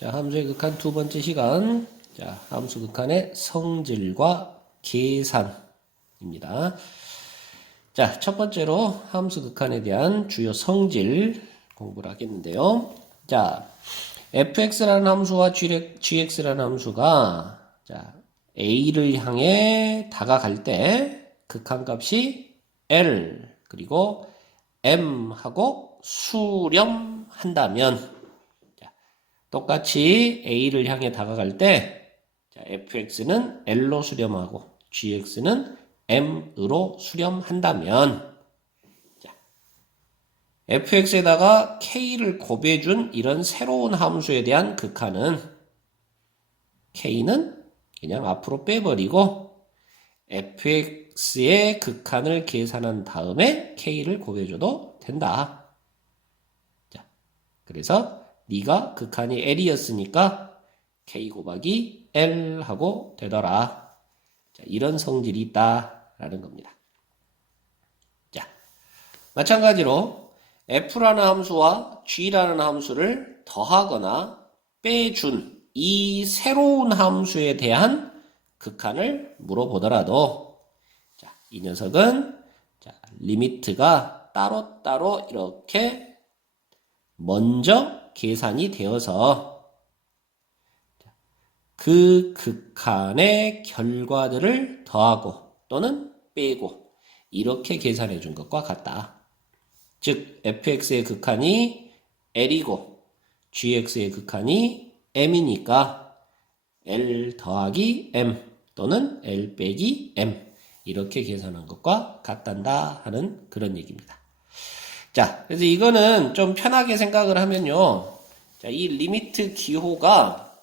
자, 함수의 극한 두 번째 시간. 자, 함수 극한의 성질과 계산입니다. 자, 첫 번째로 함수 극한에 대한 주요 성질 공부를 하겠는데요. 자, fx라는 함수와 gx라는 함수가 자, a를 향해 다가갈 때 극한값이 l 그리고 m하고 수렴한다면 똑같이 A를 향해 다가갈 때 fx는 L로 수렴하고 gx는 M으로 수렴한다면 fx에다가 k를 곱해준 이런 새로운 함수에 대한 극한은 k는 그냥 앞으로 빼버리고 fx의 극한을 계산한 다음에 k를 곱해줘도 된다. 자, 그래서 네가 극한이 L이었으니까 K 곱하기 L 하고 되더라. 자, 이런 성질이 있다라는 겁니다. 자, 마찬가지로 F라는 함수와 G라는 함수를 더하거나 빼준 이 새로운 함수에 대한 극한을 물어보더라도 자, 이 녀석은 자, 리미트가 따로따로 이렇게 먼저 계산이 되어서 그 극한의 결과들을 더하고 또는 빼고 이렇게 계산해 준 것과 같다. 즉 fx의 극한이 l이고 gx의 극한이 m이니까 l 더하기 m 또는 l 빼기 m 이렇게 계산한 것과 같단다 하는 그런 얘기입니다. 자, 그래서 이거는 좀 편하게 생각을 하면요. 자, 이 리미트 기호가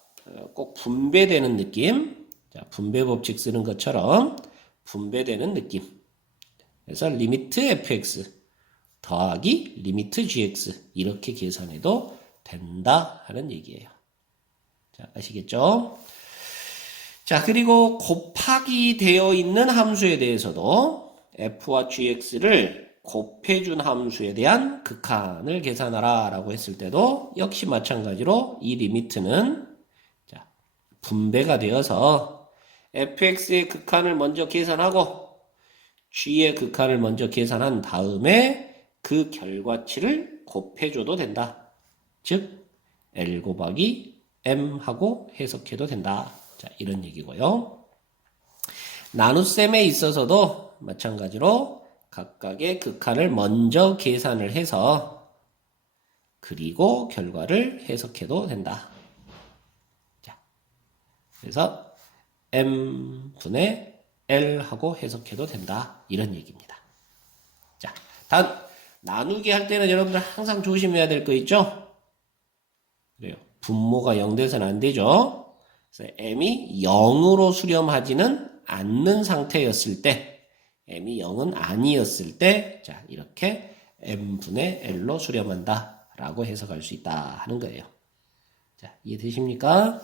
꼭 분배되는 느낌. 자, 분배 법칙 쓰는 것처럼 분배되는 느낌. 그래서 리미트 fx 더하기 리미트 gx 이렇게 계산해도 된다 하는 얘기예요. 자, 아시겠죠? 자, 그리고 곱하기 되어 있는 함수에 대해서도 f와 gx를 곱해준 함수에 대한 극한을 계산하라 라고 했을 때도 역시 마찬가지로 이 리미트는 자, 분배가 되어서 fx의 극한을 먼저 계산하고 g의 극한을 먼저 계산한 다음에 그 결과치를 곱해줘도 된다. 즉 L 곱하기 M하고 해석해도 된다. 자, 이런 얘기고요. 나눗셈에 있어서도 마찬가지로 각각의 극한을 먼저 계산을 해서 그리고 결과를 해석해도 된다. 자, 그래서 m분의 l 하고 해석해도 된다. 이런 얘기입니다. 자, 단 나누기 할 때는 여러분들 항상 조심해야 될 거 있죠? 그래요. 분모가 0 돼서는 안 되죠. 그래서 m이 0으로 수렴하지는 않는 상태였을 때 m이 0은 아니었을 때, 자, 이렇게 m분의 l로 수렴한다. 라고 해석할 수 있다. 하는 거예요. 자, 이해되십니까?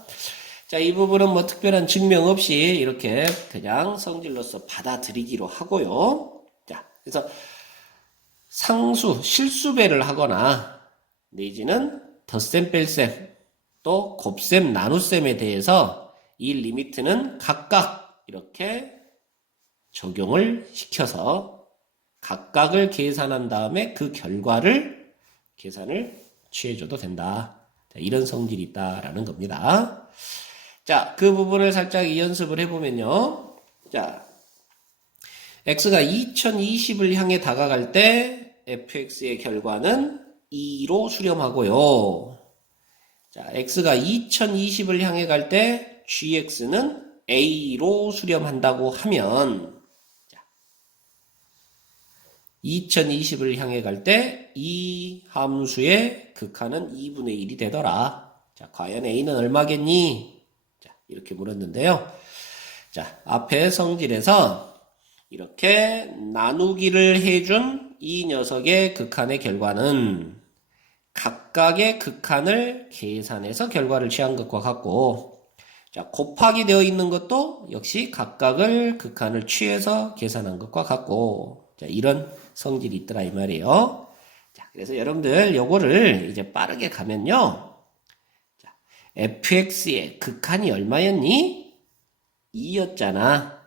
자, 이 부분은 뭐 특별한 증명 없이 이렇게 그냥 성질로서 받아들이기로 하고요. 자, 그래서 상수, 실수배를 하거나, 내지는 덧셈, 뺄셈, 또 곱셈, 나눗셈에 대해서 이 리미트는 각각 이렇게 적용을 시켜서 각각을 계산한 다음에 그 결과를 계산을 취해줘도 된다. 자, 이런 성질이 있다라는 겁니다. 자, 그 부분을 살짝 연습을 해보면요. 자, x가 2020을 향해 다가갈 때 fx의 결과는 2로 수렴하고요. 자, x가 2020을 향해 갈 때 gx는 a로 수렴한다고 하면 2020을 향해 갈 때 이 함수의 극한은 2분의 1이 되더라. 자, 과연 a는 얼마겠니? 자, 이렇게 물었는데요. 자, 앞에 성질에서 이렇게 나누기를 해준 이 녀석의 극한의 결과는 각각의 극한을 계산해서 결과를 취한 것과 같고, 자, 곱하기 되어 있는 것도 역시 각각을 극한을 취해서 계산한 것과 같고, 자, 이런 성질이 있더라 이 말이에요. 자, 그래서 여러분들 요거를 이제 빠르게 가면요. 자, fx의 극한이 얼마였니? 2였잖아.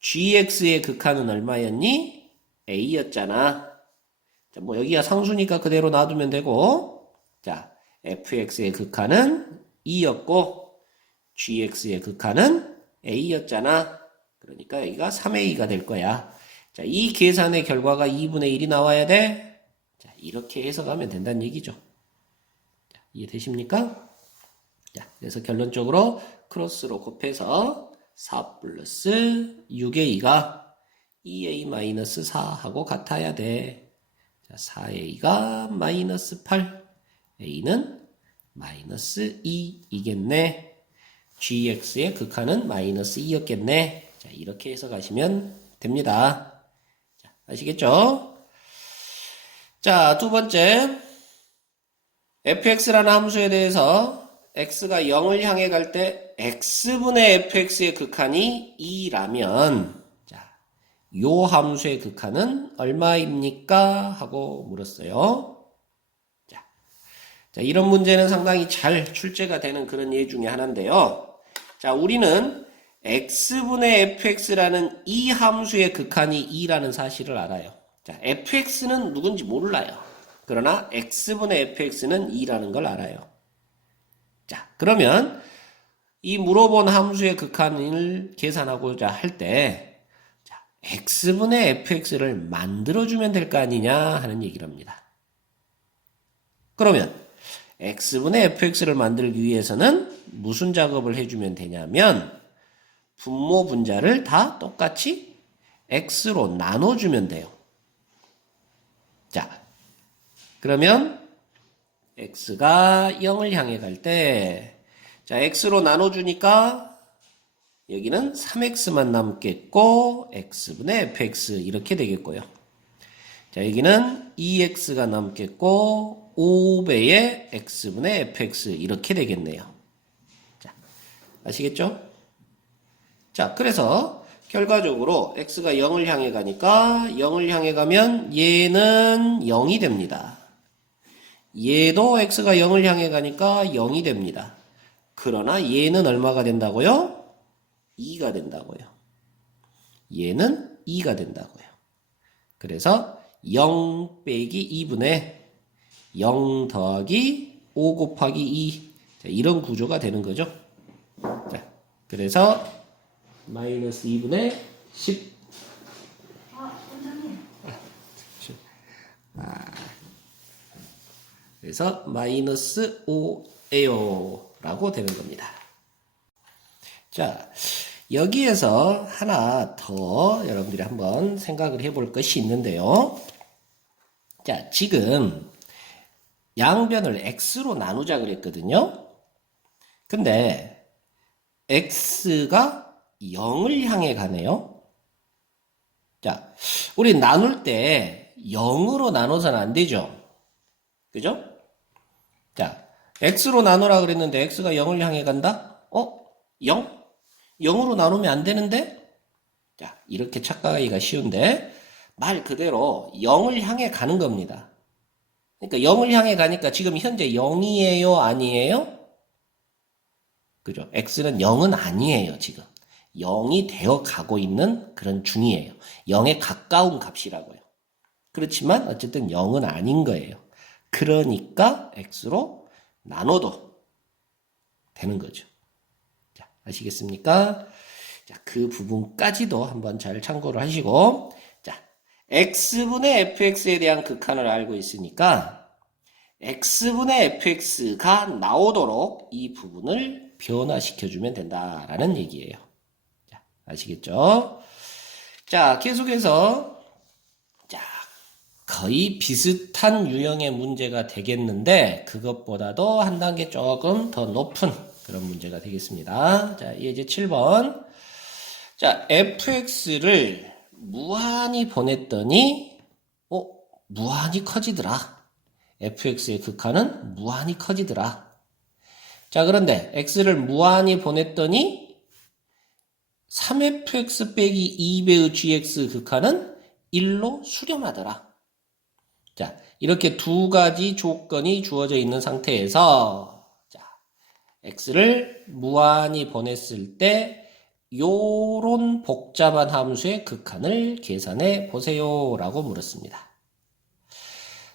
gx의 극한은 얼마였니? a였잖아. 자, 뭐 여기가 상수니까 그대로 놔두면 되고, 자, fx의 극한은 2였고, gx의 극한은 a였잖아. 그러니까 여기가 3a가 될 거야. 자, 이 계산의 결과가 2분의 1이 나와야 돼. 자, 이렇게 해석하면 된다는 얘기죠. 자, 이해되십니까? 자, 그래서 결론적으로 크로스로 곱해서 4 플러스 6의 2가 2a-4하고 같아야 돼. 자, 4a가 마이너스 8, a는 마이너스 2이겠네. gx의 극한은 마이너스 2였겠네. 자, 이렇게 해석하시면 됩니다. 자, 아시겠죠? 자, 두 번째. fx라는 함수에 대해서 x가 0을 향해 갈 때 x분의 fx의 극한이 2라면 자, 요 함수의 극한은 얼마입니까? 하고 물었어요. 자, 이런 문제는 상당히 잘 출제가 되는 그런 예 중에 하나인데요. 자, 우리는 x분의 fx라는 이 함수의 극한이 2라는 사실을 알아요. 자, fx는 누군지 몰라요. 그러나 x분의 fx는 2라는 걸 알아요. 자, 그러면 이 물어본 함수의 극한을 계산하고자 할 때 자, x분의 fx를 만들어주면 될 거 아니냐 하는 얘기를 합니다. 그러면 x분의 fx를 만들기 위해서는 무슨 작업을 해주면 되냐면 분모 분자를 다 똑같이 x로 나눠주면 돼요. 자, 그러면 x가 0을 향해 갈 때 자, x로 나눠주니까 여기는 3x만 남겠고 x분의 fx 이렇게 되겠고요. 자, 여기는 2x가 남겠고 5배의 x분의 fx 이렇게 되겠네요. 자, 아시겠죠? 자, 그래서 결과적으로 x가 0을 향해 가니까 0을 향해 가면 얘는 0이 됩니다. 얘도 x가 0을 향해 가니까 0이 됩니다. 그러나 얘는 얼마가 된다고요? 2가 된다고요. 얘는 2가 된다고요. 그래서 0 빼기 2분의 0 더하기 5 곱하기 2 자, 이런 구조가 되는 거죠. 자, 그래서 마이너스 2분의 10 원장님. 그래서 마이너스 5예요 라고 되는 겁니다. 자, 여기에서 하나 더 여러분들이 한번 생각을 해볼 것이 있는데요. 자, 지금 양변을 x로 나누자 그랬거든요. 근데 x가 0을 향해 가네요. 자, 우리 나눌 때 0으로 나눠서는 안 되죠. 그죠? 자, x로 나누라 그랬는데 x가 0을 향해 간다? 0? 0으로 나누면 안 되는데? 자, 이렇게 착각하기가 쉬운데 말 그대로 0을 향해 가는 겁니다. 그러니까 0을 향해 가니까 지금 현재 0이에요? 아니에요? 그죠? x는 0은 아니에요, 지금. 0이 되어 가고 있는 그런 중이에요. 0에 가까운 값이라고요. 그렇지만 어쨌든 0은 아닌 거예요. 그러니까 x로 나눠도 되는 거죠. 자, 아시겠습니까? 자, 그 부분까지도 한번 잘 참고를 하시고, 자, x분의 fx에 대한 극한을 알고 있으니까, x분의 fx가 나오도록 이 부분을 변화시켜주면 된다라는 얘기예요. 자, 아시겠죠? 자, 계속해서, 자, 거의 비슷한 유형의 문제가 되겠는데, 그것보다도 한 단계 조금 더 높은 그런 문제가 되겠습니다. 자, 이제 7번. 자, fx를 무한히 보냈더니, 무한히 커지더라. fx의 극한은 무한히 커지더라. 자, 그런데 x를 무한히 보냈더니 3fx 빼기 2배의 gx 극한은 1로 수렴하더라. 자, 이렇게 두 가지 조건이 주어져 있는 상태에서 자, x를 무한히 보냈을 때 요런 복잡한 함수의 극한을 계산해 보세요 라고 물었습니다.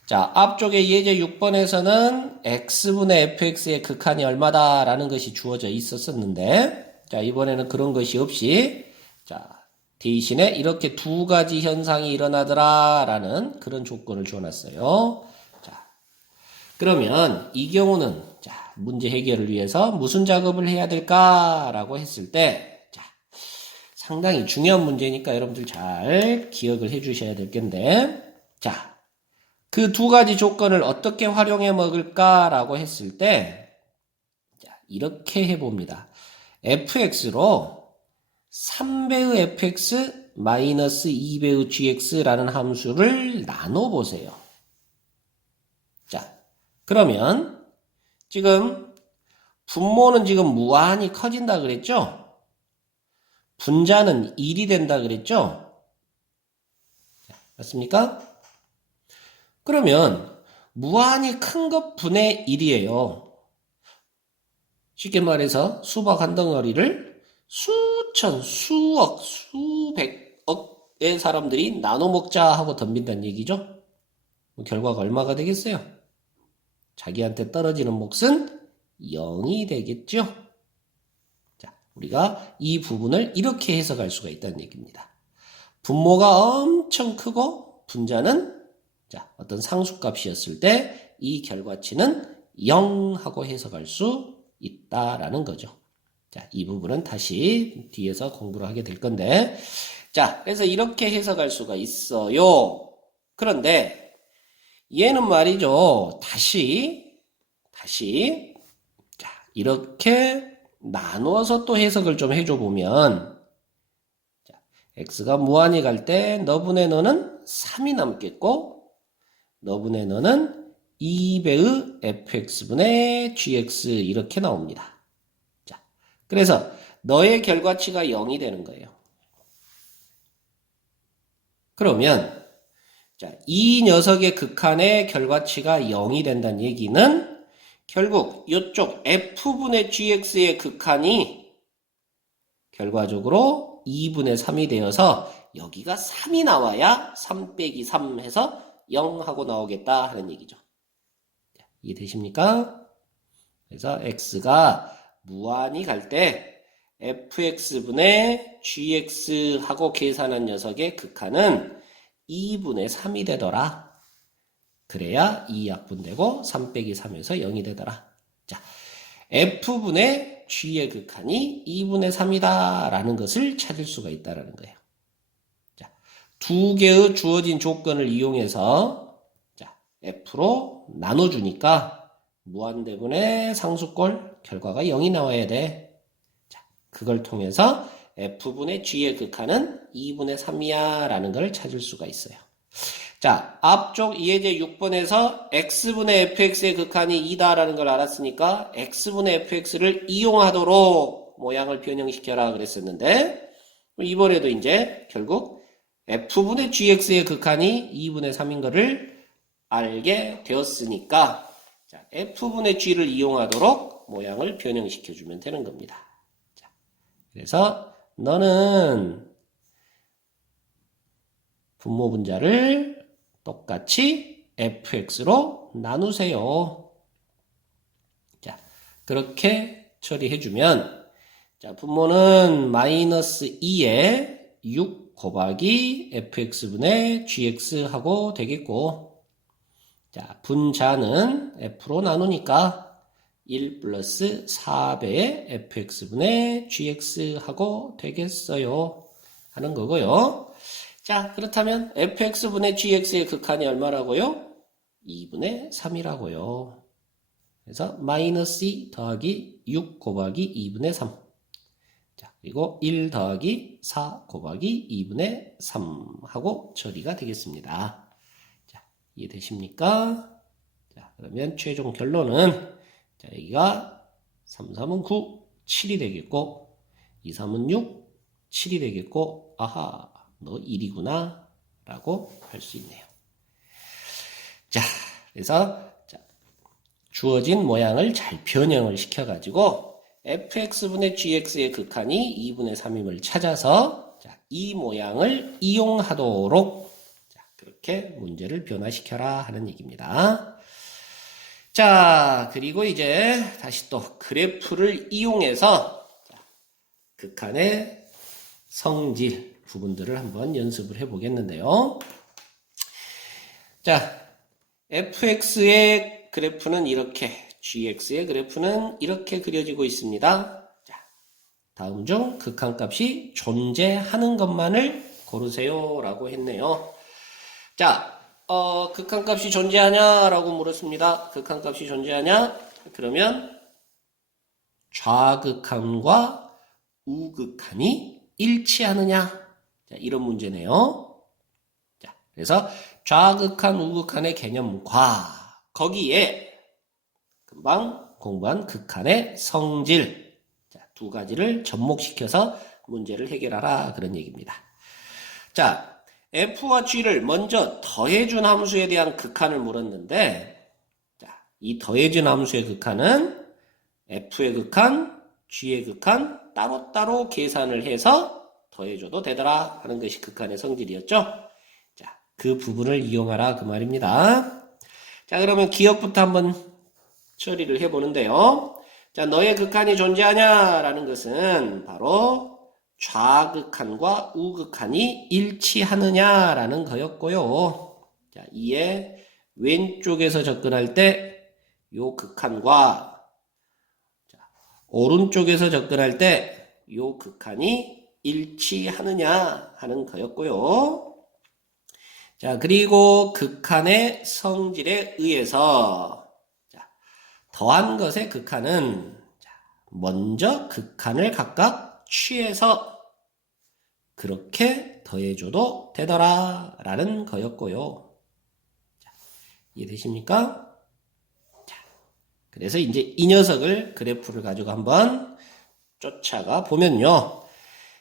자, 앞쪽에 예제 6번에서는 x분의 fx의 극한이 얼마다 라는 것이 주어져 있었었는데, 자, 이번에는 그런 것이 없이, 자, 대신에 이렇게 두 가지 현상이 일어나더라 라는 그런 조건을 줘놨어요. 자, 그러면 이 경우는, 자, 문제 해결을 위해서 무슨 작업을 해야 될까 라고 했을 때, 자, 상당히 중요한 문제니까 여러분들 잘 기억을 해 주셔야 될 텐데, 자, 그 두 가지 조건을 어떻게 활용해 먹을까라고 했을 때, 자, 이렇게 해봅니다. fx로 3배의 fx 마이너스 2배의 gx라는 함수를 나눠보세요. 자, 그러면 지금 분모는 지금 무한히 커진다 그랬죠? 분자는 1이 된다 그랬죠? 자, 맞습니까? 그러면 무한히 큰 것 분의 1이에요. 쉽게 말해서 수박 한 덩어리를 수천, 수억, 수백억의 사람들이 나눠 먹자 하고 덤빈다는 얘기죠. 결과가 얼마가 되겠어요? 자기한테 떨어지는 몫은 0이 되겠죠. 자, 우리가 이 부분을 이렇게 해석할 수가 있다는 얘기입니다. 분모가 엄청 크고 분자는 자, 어떤 상수값이었을 때 이 결과치는 0하고 해석할 수 있다라는 거죠. 자, 이 부분은 다시 뒤에서 공부를 하게 될 건데, 자, 그래서 이렇게 해석할 수가 있어요. 그런데 얘는 말이죠. 다시 자, 이렇게 나누어서 또 해석을 좀 해줘 보면, 자, x가 무한히 갈 때 너분의 너는 3이 남겠고 너분의 너는 2배의 fx분의 gx 이렇게 나옵니다. 자, 그래서 너의 결과치가 0이 되는 거예요. 그러면 자, 이 녀석의 극한의 결과치가 0이 된다는 얘기는 결국 이쪽 f분의 gx의 극한이 결과적으로 2분의 3이 되어서 여기가 3이 나와야 3 빼기 3 해서 0하고 나오겠다 하는 얘기죠. 이해되십니까? 그래서 x가 무한히 갈 때 fx분의 gx하고 계산한 녀석의 극한은 2분의 3이 되더라. 그래야 2 약분되고 3 빼기 3에서 0이 되더라. 자, f분의 g의 극한이 2분의 3이다 라는 것을 찾을 수가 있다라는 거예요. 자, 두 개의 주어진 조건을 이용해서 자, f로 나눠주니까 무한대분의 상수꼴 결과가 0이 나와야 돼. 자, 그걸 통해서 f분의 g의 극한은 2분의 3이야 라는 걸 찾을 수가 있어요. 자, 앞쪽 예제 6번에서 x분의 fx의 극한이 2다 라는 걸 알았으니까 x분의 fx를 이용하도록 모양을 변형시켜라 그랬었는데 이번에도 이제 결국 f분의 gx의 극한이 2분의 3인 거를 알게 되었으니까 자, f분의 g를 이용하도록 모양을 변형시켜주면 되는 겁니다. 자, 그래서 너는 분모 분자를 똑같이 fx로 나누세요. 자, 그렇게 처리해주면 자, 분모는 마이너스 2에 6 곱하기 fx분의 gx하고 되겠고 자, 분자는 f로 나누니까 1 플러스 4배의 fx분의 gx하고 되겠어요. 하는 거고요. 자, 그렇다면 fx분의 gx의 극한이 얼마라고요? 2분의 3이라고요. 그래서 마이너스 2 더하기 6 곱하기 2분의 3. 자, 그리고 1 더하기 4 곱하기 2분의 3 하고 처리가 되겠습니다. 자, 이해되십니까? 자, 그러면 최종 결론은 자, 여기가 3, 3은 9, 7이 되겠고 2, 3은 6, 7이 되겠고 아하, 너 1이구나 라고 할 수 있네요. 자, 그래서 자, 주어진 모양을 잘 변형을 시켜가지고 fx분의 gx의 극한이 2분의 3임을 찾아서 자, 이 모양을 이용하도록 자, 그렇게 문제를 변화시켜라 하는 얘기입니다. 자, 그리고 이제 다시 또 그래프를 이용해서 자, 극한의 성질 부분들을 한번 연습을 해보겠는데요. 자, fx의 그래프는 이렇게, gx의 그래프는 이렇게 그려지고 있습니다. 자, 다음 중 극한값이 존재하는 것만을 고르세요 라고 했네요. 자, 극한값이 존재하냐라고 물었습니다. 극한값이 존재하냐? 그러면 좌극한과 우극한이 일치하느냐? 자, 이런 문제네요. 자, 그래서 좌극한, 우극한의 개념과 거기에 금방 공부한 극한의 성질 자, 두 가지를 접목시켜서 문제를 해결하라 그런 얘기입니다. 자, f와 g를 먼저 더해준 함수에 대한 극한을 물었는데 자, 이 더해준 함수의 극한은 f의 극한, g의 극한 따로따로 계산을 해서 더해줘도 되더라 하는 것이 극한의 성질이었죠. 자, 그 부분을 이용하라 그 말입니다. 자, 그러면 기억부터 한번 처리를 해보는데요. 자, 너의 극한이 존재하냐라는 것은 바로 좌극한과 우극한이 일치하느냐라는 거였고요. 자, 이에 왼쪽에서 접근할 때 요 극한과 자, 오른쪽에서 접근할 때 요 극한이 일치하느냐 하는 거였고요. 자, 그리고 극한의 성질에 의해서 자, 더한 것의 극한은 자, 먼저 극한을 각각 취해서 그렇게 더해줘도 되더라 라는 거였고요. 자, 이해되십니까? 자, 그래서 이제 이 녀석을 그래프를 가지고 한번 쫓아가 보면요.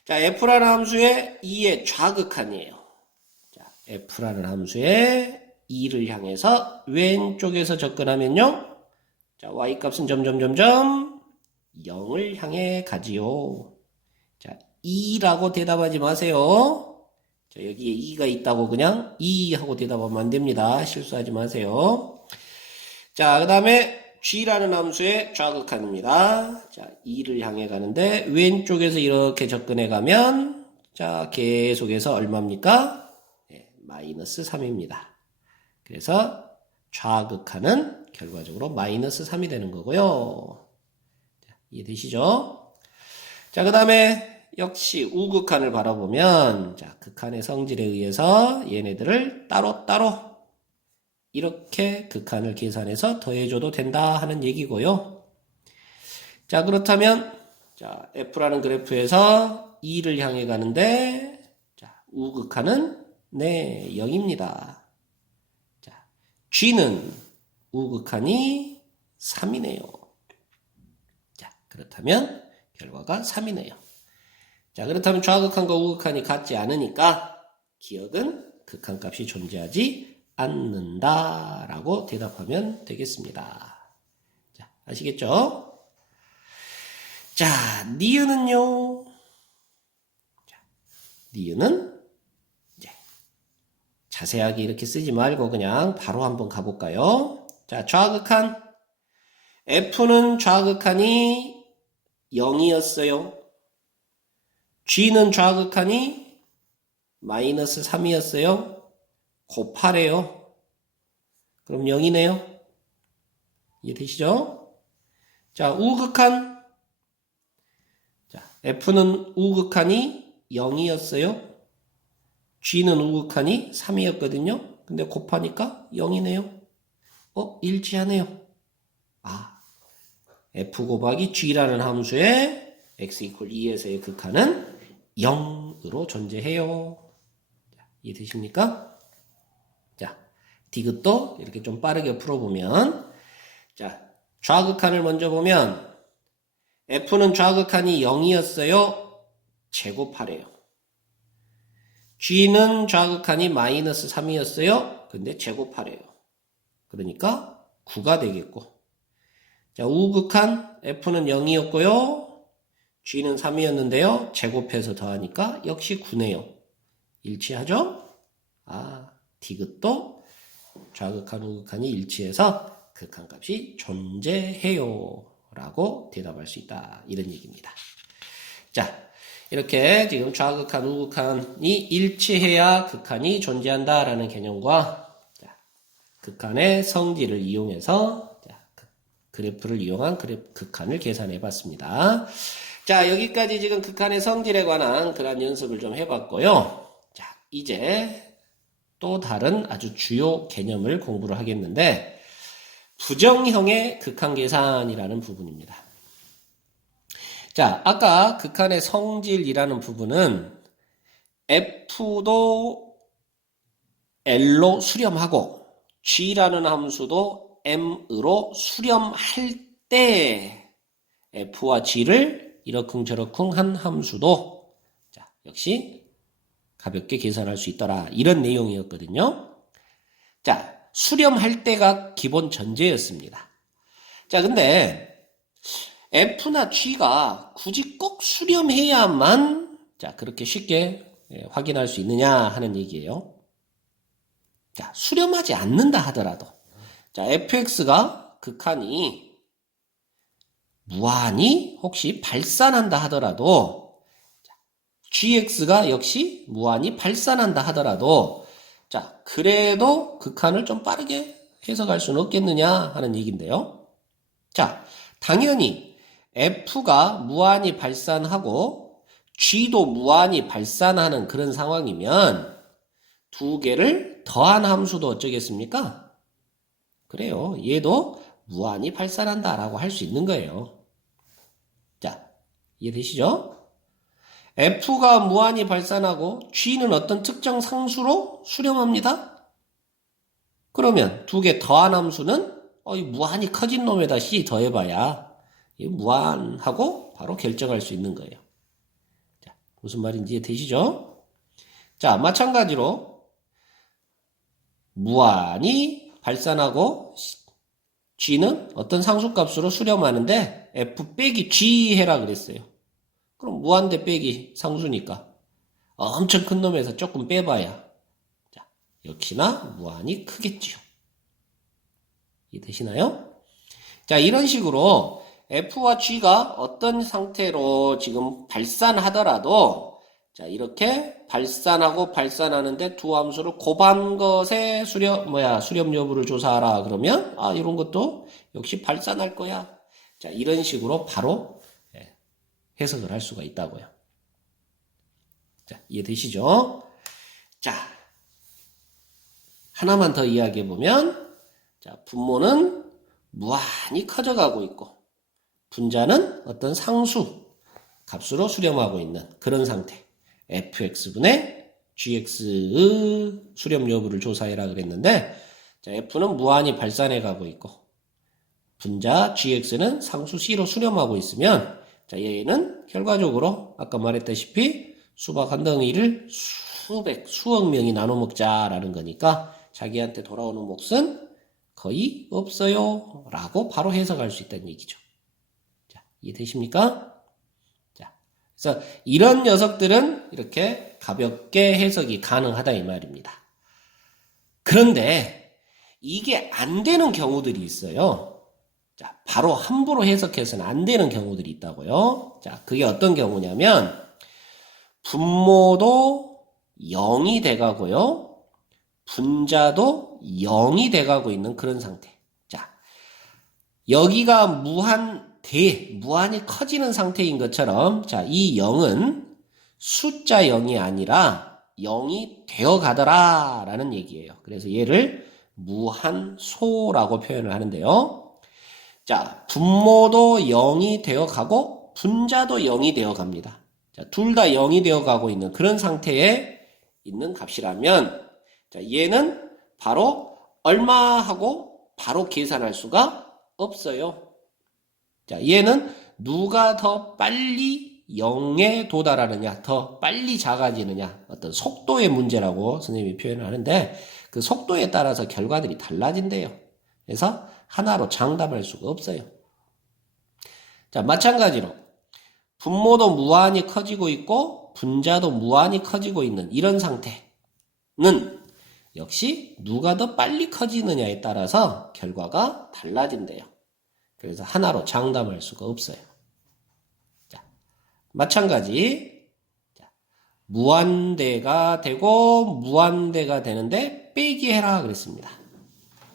자, f라는 함수의 2의 좌극한이에요. 자, f라는 함수의 2를 향해서 왼쪽에서 접근하면요. 자, y값은 점점점점 0을 향해 가지요. 자, 2라고 대답하지 마세요. 자, 여기에 2가 있다고 그냥 2 하고 대답하면 안 됩니다. 실수하지 마세요. 자, 그 다음에 g라는 함수의 좌극한입니다. 자, 2를 향해 가는데 왼쪽에서 이렇게 접근해 가면 자, 계속해서 얼마입니까? 네, 마이너스 3입니다. 그래서 좌극한은 결과적으로 마이너스 3이 되는 거고요. 자, 이해되시죠? 자, 그 다음에 역시 우극한을 바라보면 자, 극한의 성질에 의해서 얘네들을 따로따로 이렇게 극한을 계산해서 더해줘도 된다 하는 얘기고요. 자, 그렇다면 자, f라는 그래프에서 2를 향해 가는데 자, 우극한은 네, 0입니다. 자, g는 우극한이 3이네요. 자, 그렇다면 결과가 3이네요. 자, 그렇다면 좌극한과 우극한이 같지 않으니까 기억은 극한값이 존재하지 않는다라고 대답하면 되겠습니다. 자, 아시겠죠? 자, 니은은요? 자, 니은은 이제 자세하게 이렇게 쓰지 말고 그냥 바로 한번 가볼까요? 자, 좌극한 F는 좌극한이 0이었어요. G는 좌극한이 마이너스 3이었어요. 곱하래요. 그럼 0이네요. 이해되시죠? 자, 우극한. 자, F는 우극한이 0이었어요. G는 우극한이 3이었거든요. 근데 곱하니까 0이네요. 일치하네요. 아, F 곱하기 G라는 함수에 x = 2에서의 극한은 0으로 존재해요. 자, 이해되십니까? 자, 디귿도 이렇게 좀 빠르게 풀어보면 자, 좌극한을 먼저 보면 F는 좌극한이 0이었어요. 제곱하래요. G는 좌극한이 마이너스 3이었어요. 근데 제곱하래요. 그러니까 9가 되겠고 자, 우극한 F는 0이었고요. G는 3이었는데요. 제곱해서 더하니까 역시 9네요. 일치하죠? 디귿도 좌극한 우극한이 일치해서 극한값이 존재해요. 라고 대답할 수 있다. 이런 얘기입니다. 자, 이렇게 지금 좌극한 우극한이 일치해야 극한이 존재한다 라는 개념과 극한의 성질을 이용해서 그래프를 이용한 극한을 계산해 봤습니다. 자, 여기까지 지금 극한의 성질에 관한 그런 연습을 좀 해봤고요. 자, 이제 또 다른 아주 주요 개념을 공부를 하겠는데, 부정형의 극한 계산이라는 부분입니다. 자, 아까 극한의 성질이라는 부분은 F도 L로 수렴하고 G라는 함수도 M으로 수렴할 때 F와 G를 이러쿵저러쿵 한 함수도 자, 역시 가볍게 계산할 수 있더라. 이런 내용이었거든요. 자, 수렴할 때가 기본 전제였습니다. 자, 근데 F나 G가 굳이 꼭 수렴해야만 자, 그렇게 쉽게 확인할 수 있느냐 하는 얘기예요. 자, 수렴하지 않는다 하더라도 자, fx가 극한이 무한히 혹시 발산한다 하더라도 자, gx가 역시 무한히 발산한다 하더라도 자, 그래도 극한을 좀 빠르게 해석할 수는 없겠느냐 하는 얘기인데요. 자, 당연히 f가 무한히 발산하고 g도 무한히 발산하는 그런 상황이면 두 개를 더한 함수도 어쩌겠습니까? 그래요. 얘도 무한히 발산한다 라고 할 수 있는 거예요. 자, 이해되시죠? F가 무한히 발산하고 G는 어떤 특정 상수로 수렴합니다. 그러면 두 개 더한 함수는 이 무한히 커진 놈에다 C 더해봐야 무한하고 바로 결정할 수 있는 거예요. 자, 무슨 말인지 이해되시죠? 자, 마찬가지로 무한히 발산하고 G는 어떤 상수값으로 수렴하는데 F 빼기 G 해라 그랬어요. 그럼 무한대 빼기 상수니까 엄청 큰 놈에서 조금 빼봐야 자, 역시나 무한히 크겠지요. 이해되시나요? 자, 이런 식으로 F와 G가 어떤 상태로 지금 발산하더라도 자, 이렇게 발산하고 발산하는데 두 함수를 곱한 것의 수렴 여부를 조사하라 그러면 이런 것도 역시 발산할 거야. 자, 이런 식으로 바로 해석을 할 수가 있다고요. 자, 이해되시죠? 자, 하나만 더 이야기해 보면 자, 분모는 무한히 커져가고 있고 분자는 어떤 상수 값으로 수렴하고 있는 그런 상태. fx분의 gx의 수렴 여부를 조사해라 그랬는데 자, f는 무한히 발산해 가고 있고 분자 gx는 상수 c로 수렴하고 있으면 자, 얘는 결과적으로 아까 말했다시피 수박 한 덩이를 수억 명이 나눠 먹자라는 거니까 자기한테 돌아오는 몫은 거의 없어요 라고 바로 해석할 수 있다는 얘기죠. 자, 이해되십니까? 그래서 이런 녀석들은 이렇게 가볍게 해석이 가능하다 이 말입니다. 그런데 이게 안 되는 경우들이 있어요. 자, 바로 함부로 해석해서는 안 되는 경우들이 있다고요. 자, 그게 어떤 경우냐면 분모도 0이 돼가고요. 분자도 0이 돼가고 있는 그런 상태. 자, 여기가 무한히 커지는 상태인 것처럼 자, 이 0은 숫자 0이 아니라 0이 되어 가더라 라는 얘기예요. 그래서 얘를 무한소라고 표현을 하는데요. 자, 분모도 0이 되어 가고 분자도 0이 되어 갑니다. 자, 둘 다 0이 되어 가고 있는 그런 상태에 있는 값이라면 자, 얘는 바로 얼마 하고 바로 계산할 수가 없어요. 자, 얘는 누가 더 빨리 0에 도달하느냐, 더 빨리 작아지느냐, 어떤 속도의 문제라고 선생님이 표현을 하는데 그 속도에 따라서 결과들이 달라진대요. 그래서 하나로 장담할 수가 없어요. 자, 마찬가지로 분모도 무한히 커지고 있고 분자도 무한히 커지고 있는 이런 상태는 역시 누가 더 빨리 커지느냐에 따라서 결과가 달라진대요. 그래서 하나로 장담할 수가 없어요. 자, 마찬가지 무한대가 되고 무한대가 되는데 빼기 해라 그랬습니다.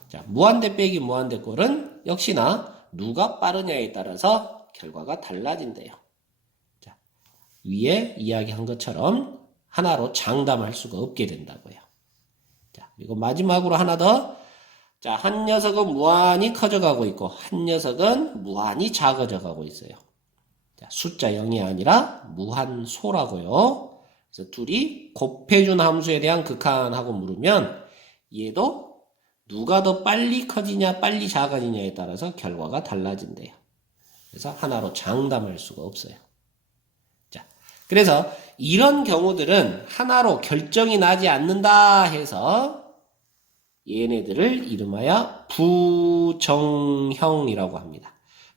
자, 무한대 빼기 무한대 꼴은 역시나 누가 빠르냐에 따라서 결과가 달라진대요. 자, 위에 이야기한 것처럼 하나로 장담할 수가 없게 된다고요. 자, 그리고 마지막으로 하나 더. 자, 한 녀석은 무한히 커져가고 있고 한 녀석은 무한히 작아져가고 있어요. 자, 숫자 0이 아니라 무한소라고요. 그래서 둘이 곱해준 함수에 대한 극한하고 물으면 얘도 누가 더 빨리 커지냐 빨리 작아지냐에 따라서 결과가 달라진대요. 그래서 하나로 장담할 수가 없어요. 자, 그래서 이런 경우들은 하나로 결정이 나지 않는다 해서 얘네들을 이름하여 부정형이라고 합니다.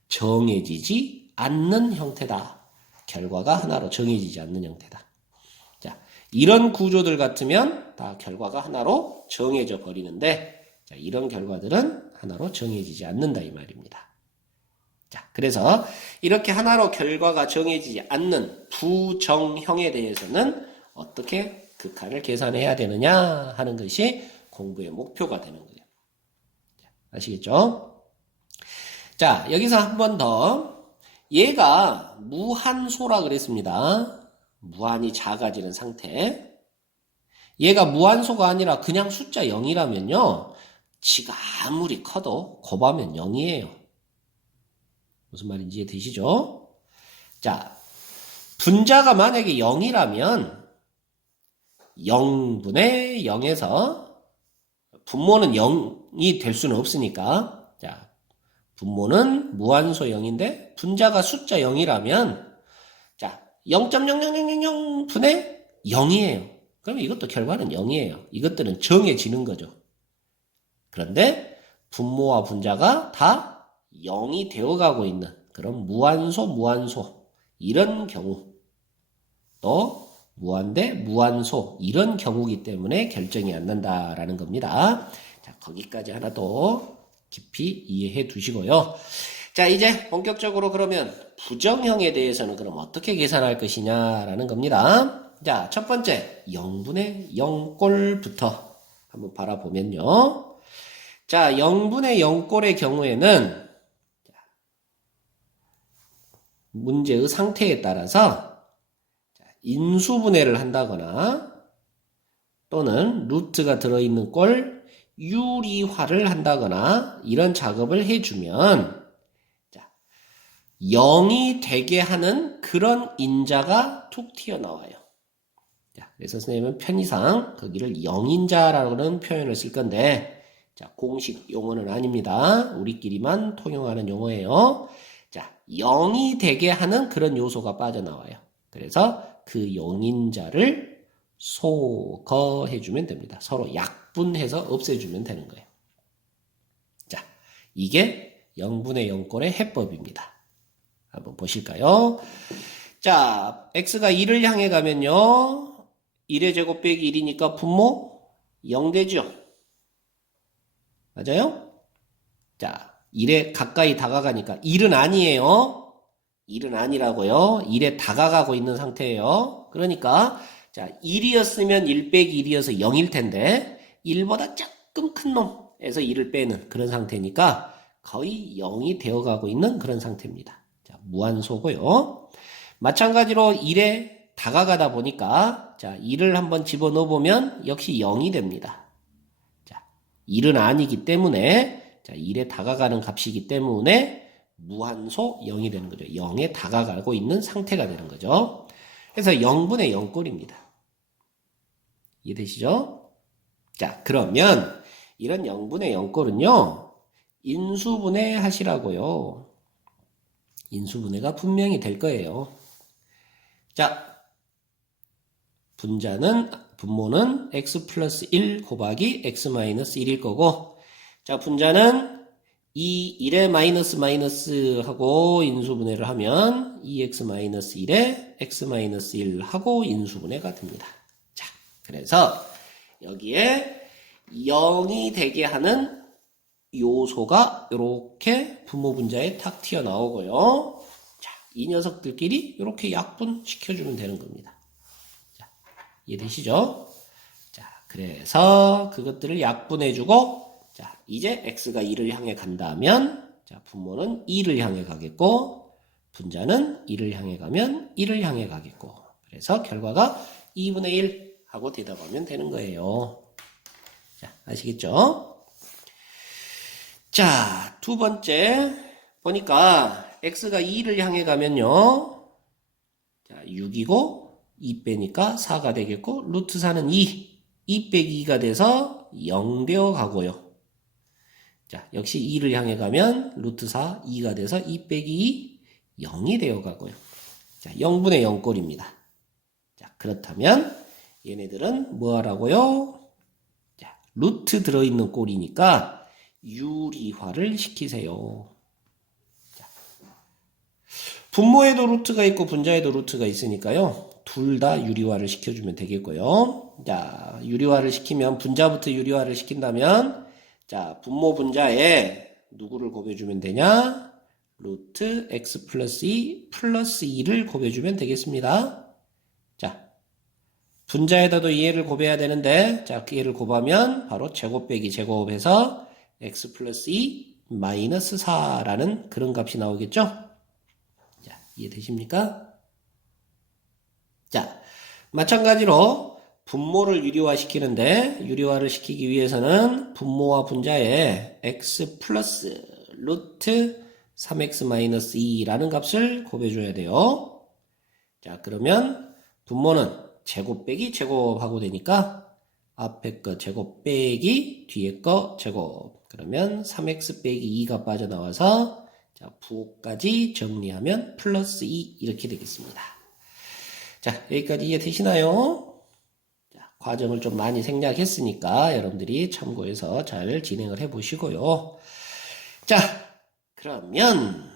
정해지지 않는 형태다. 결과가 하나로 정해지지 않는 형태다. 자, 이런 구조들 같으면 다 결과가 하나로 정해져 버리는데 자, 이런 결과들은 하나로 정해지지 않는다 이 말입니다. 자, 그래서 이렇게 하나로 결과가 정해지지 않는 부정형에 대해서는 어떻게 극한을 계산해야 되느냐 하는 것이 공부의 목표가 되는 거예요. 아시겠죠? 자, 여기서 한 번 더. 얘가 무한소라 그랬습니다. 무한히 작아지는 상태. 얘가 무한소가 아니라 그냥 숫자 0이라면요. 지가 아무리 커도 곱하면 0이에요. 무슨 말인지 이해되시죠? 자, 분자가 만약에 0이라면 0분의 0에서 분모는 0이 될 수는 없으니까 자, 분모는 무한소 0인데 분자가 숫자 0이라면 자, 0.0000분의 0이에요. 그러면 이것도 결과는 0이에요. 이것들은 정해지는 거죠. 그런데 분모와 분자가 다 0이 되어가고 있는 그런 무한소 이런 경우 또 무한대 무한소 이런 경우이기 때문에 결정이 안 난다라는 겁니다. 자, 거기까지 하나 더 깊이 이해해 두시고요. 자, 이제 본격적으로 그러면 부정형에 대해서는 그럼 어떻게 계산할 것이냐라는 겁니다. 자, 첫 번째 0분의 0꼴부터 한번 바라보면요. 자, 0분의 0꼴의 경우에는 문제의 상태에 따라서 인수분해를 한다거나 또는 루트가 들어있는 꼴 유리화를 한다거나 이런 작업을 해주면 0이 되게 하는 그런 인자가 툭 튀어나와요. 자, 그래서 선생님은 편의상 거기를 0인자라는 표현을 쓸 건데 자, 공식 용어는 아닙니다. 우리끼리만 통용하는 용어예요. 자, 0이 되게 하는 그런 요소가 빠져나와요. 그래서 그 용인자를 소거해주면 됩니다. 서로 약분해서 없애주면 되는 거예요. 자, 이게 0분의 0꼴의 해법입니다. 한번 보실까요? 자, x가 2를 향해 가면요. 1의 제곱 빼기 1이니까 분모 0 되죠? 맞아요? 자, 1에 가까이 다가가니까 1은 아니에요. 1은 아니라고요. 1에 다가가고 있는 상태예요. 그러니까 자, 1이었으면 1 빼기 1이어서 0일 텐데 1보다 조금 큰 놈에서 1을 빼는 그런 상태니까 거의 0이 되어가고 있는 그런 상태입니다. 자, 무한소고요. 마찬가지로 1에 다가가다 보니까 자, 1을 한번 집어넣어 보면 역시 0이 됩니다. 자, 1은 아니기 때문에 자, 1에 다가가는 값이기 때문에 무한소 0이 되는 거죠. 0에 다가가고 있는 상태가 되는 거죠. 그래서 0분의 0꼴입니다. 이해되시죠? 자, 그러면 이런 0분의 0꼴은요. 인수분해 하시라고요. 인수분해가 분명히 될 거예요. 자, 분모는 x 플러스 1 곱하기 x 마이너스 1일 거고 자, 분자는 이 1에 마이너스 마이너스 하고 인수분해를 하면 2x 마이너스 1에 x 마이너스 1 하고 인수분해가 됩니다. 자, 그래서 여기에 0이 되게 하는 요소가 이렇게 분모 분자에 탁 튀어나오고요. 자, 이 녀석들끼리 이렇게 약분 시켜주면 되는 겁니다. 자, 이해되시죠? 자, 그래서 그것들을 약분해주고 자, 이제 x가 2를 향해 간다면 자, 분모는 2를 향해 가겠고 분자는 2를 향해 가면 1을 향해 가겠고 그래서 결과가 2분의 1 하고 대답하면 되는 거예요. 자, 아시겠죠? 자, 두 번째 보니까 x가 2를 향해 가면요. 자, 6이고 2 빼니까 4가 되겠고 루트 4는 2 빼기 2가 돼서 0 되어 가고요. 자, 역시 2를 향해 가면 루트 4, 2가 돼서 2 빼기 2, 0이 되어 가고요. 자, 0분의 0 꼴입니다. 자, 그렇다면 얘네들은 뭐 하라고요? 자, 루트 들어있는 꼴이니까 유리화를 시키세요. 자, 분모에도 루트가 있고 분자에도 루트가 있으니까요. 둘 다 유리화를 시켜주면 되겠고요. 자, 유리화를 시키면 분자부터 유리화를 시킨다면 자, 분모 분자에 누구를 곱해주면 되냐? 루트 x 플러스 2 플러스 2를 곱해주면 되겠습니다. 자, 분자에다도 얘를 곱해야 되는데 자, 그 얘를 곱하면 바로 제곱 빼기 제곱해서 x 플러스 2 마이너스 4라는 그런 값이 나오겠죠? 자, 이해되십니까? 자, 마찬가지로 분모를 유리화 시키는데 유리화를 시키기 위해서는 분모와 분자에 x 플러스 루트 3x 마이너스 2라는 값을 곱해줘야 돼요. 자, 그러면 분모는 제곱 빼기 제곱하고 되니까 앞에 거 제곱 빼기 뒤에 거 제곱 그러면 3x 빼기 2가 빠져나와서 자, 부호까지 정리하면 플러스 2 이렇게 되겠습니다. 자, 여기까지 이해되시나요? 과정을 좀 많이 생략했으니까 여러분들이 참고해서 잘 진행을 해 보시고요. 자, 그러면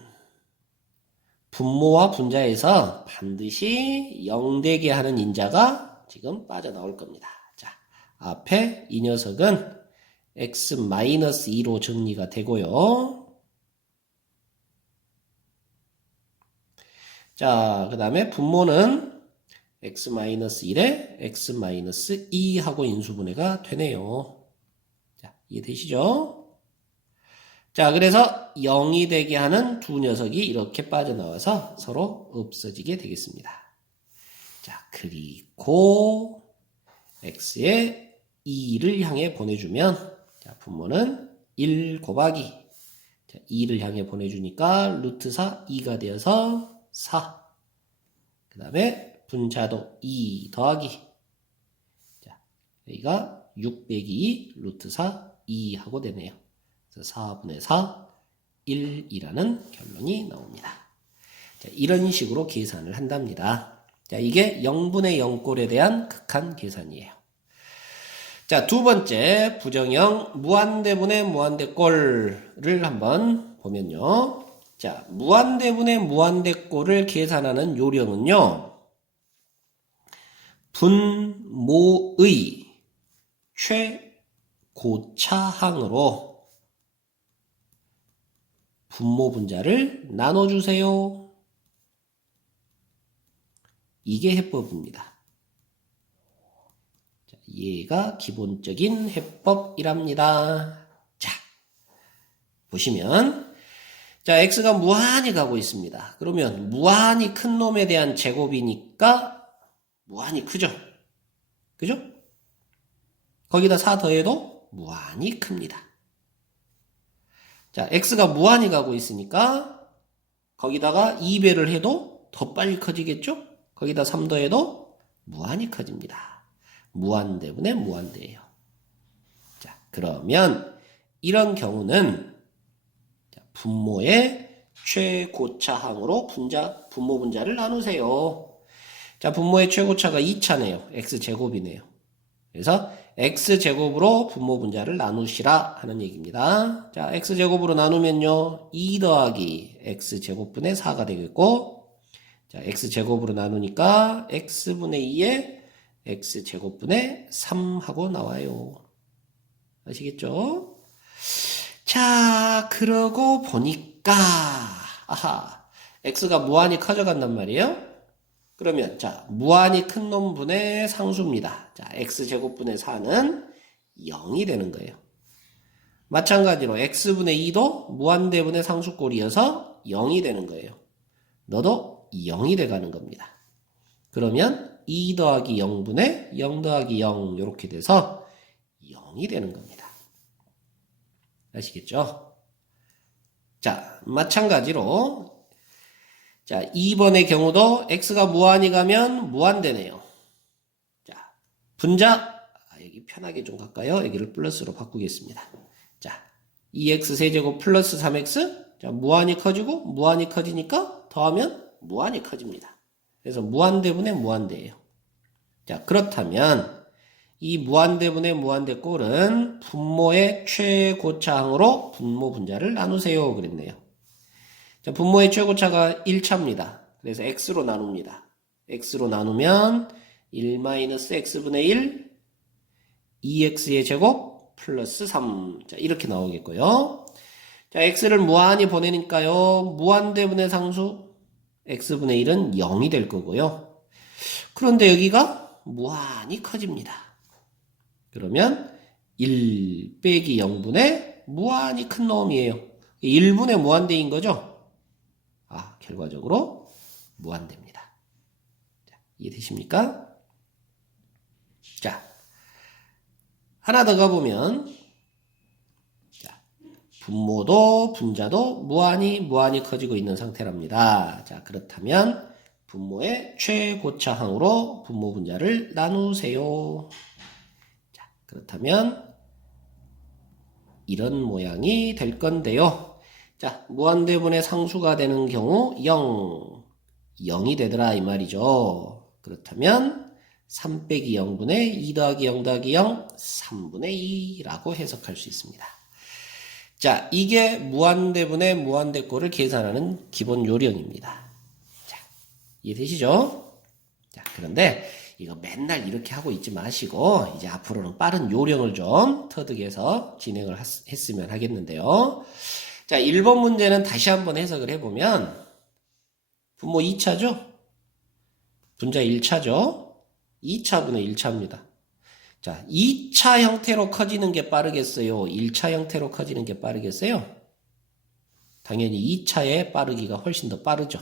분모와 분자에서 반드시 0 되게 하는 인자가 지금 빠져나올 겁니다. 자, 앞에 이 녀석은 x-2로 정리가 되고요. 자, 그 다음에 분모는 x-1에 x-2 하고 인수분해가 되네요. 자, 이해되시죠? 자, 그래서 0이 되게 하는 두 녀석이 이렇게 빠져나와서 서로 없어지게 되겠습니다. 자, 그리고 x에 2를 향해 보내주면 자, 분모는 1 곱하기 자, 2를 향해 보내주니까 루트 4, 2가 되어서 4. 그 다음에 분자도 2 더하기 자, 여기가 6 빼기 2 루트 4, 2 하고 되네요. 그래서 4분의 4, 1이라는 결론이 나옵니다. 자, 이런 식으로 계산을 한답니다. 자, 이게 0분의 0꼴에 대한 극한 계산이에요. 자, 두 번째 부정형 무한대분의 무한대꼴을 한번 보면요. 자, 무한대분의 무한대꼴을 계산하는 요령은요. 분모의 최고차항으로 분모 분자를 나눠주세요. 이게 해법입니다. 자, 얘가 기본적인 해법이랍니다. 자, 보시면 자, x가 무한히 가고 있습니다. 그러면 무한히 큰 놈에 대한 제곱이니까 무한히 크죠? 그죠? 거기다 4 더해도 무한히 큽니다. 자, x가 무한히 가고 있으니까 거기다가 2배를 해도 더 빨리 커지겠죠? 거기다 3 더해도 무한히 커집니다. 무한대분의 무한대예요. 자, 그러면 이런 경우는 분모의 최고차항으로 분모 분자를 나누세요. 자, 분모의 최고차가 2차네요. x제곱이네요. 그래서 x제곱으로 분모 분자를 나누시라 하는 얘기입니다. 자, x제곱으로 나누면요. 2 더하기 x제곱분의 4가 되겠고, 자, x제곱으로 나누니까 x분의 2에 x제곱분의 3 하고 나와요. 아시겠죠? 자, 그러고 보니까, 아하, x가 무한히 커져간단 말이에요. 그러면 자, 무한히 큰 놈분의 상수입니다. 자, x제곱분의 4는 0이 되는 거예요. 마찬가지로 x분의 2도 무한대분의 상수꼴이어서 0이 되는 거예요. 너도 0이 돼가는 겁니다. 그러면 2 더하기 0분의 0 더하기 0 이렇게 돼서 0이 되는 겁니다. 아시겠죠? 자, 마찬가지로 자, 2번의 경우도 x가 무한히 가면 무한대네요. 자, 분자, 여기 편하게 좀 갈까요? 여기를 플러스로 바꾸겠습니다. 자, 2x 세제곱 플러스 3x, 자, 무한히 커지고 무한히 커지니까 더하면 무한히 커집니다. 그래서 무한대분의 무한대예요. 자, 그렇다면 이 무한대분의 무한대 꼴은 분모의 최고차항으로 분모 분자를 나누세요 그랬네요. 자, 분모의 최고차가 1차입니다. 그래서 x로 나눕니다. x로 나누면 1-x분의 1, 2x의 제곱 플러스 3. 자, 이렇게 나오겠고요. 자, x를 무한히 보내니까요. 무한대분의 상수 x분의 1은 0이 될 거고요. 그런데 여기가 무한히 커집니다. 그러면 1 빼기 0분의 무한히 큰 놈이에요. 1분의 무한대인 거죠? 아, 결과적으로 무한대입니다. 자, 이해되십니까? 자, 하나 더 가보면, 자, 분모도 분자도 무한히 커지고 있는 상태랍니다. 자, 그렇다면 분모의 최고차항으로 분모 분자를 나누세요. 자, 그렇다면 이런 모양이 될 건데요. 자, 무한대분의 상수가 되는 경우 0이 되더라 이 말이죠. 그렇다면 3 빼기 0분의 2 더하기 0 더하기 0, 3분의 2라고 해석할 수 있습니다. 자, 이게 무한대분의 무한대꼴을 계산하는 기본 요령입니다. 자, 이해되시죠? 자, 그런데 이거 맨날 이렇게 하고 있지 마시고 이제 앞으로는 빠른 요령을 좀 터득해서 진행을 했으면 하겠는데요. 자, 1번 문제는 다시 한번 해석을 해보면 분모 2차죠? 분자 1차죠? 2차분의 1차입니다. 자, 2차 형태로 커지는 게 빠르겠어요? 1차 형태로 커지는 게 빠르겠어요? 당연히 2차의 빠르기가 훨씬 더 빠르죠.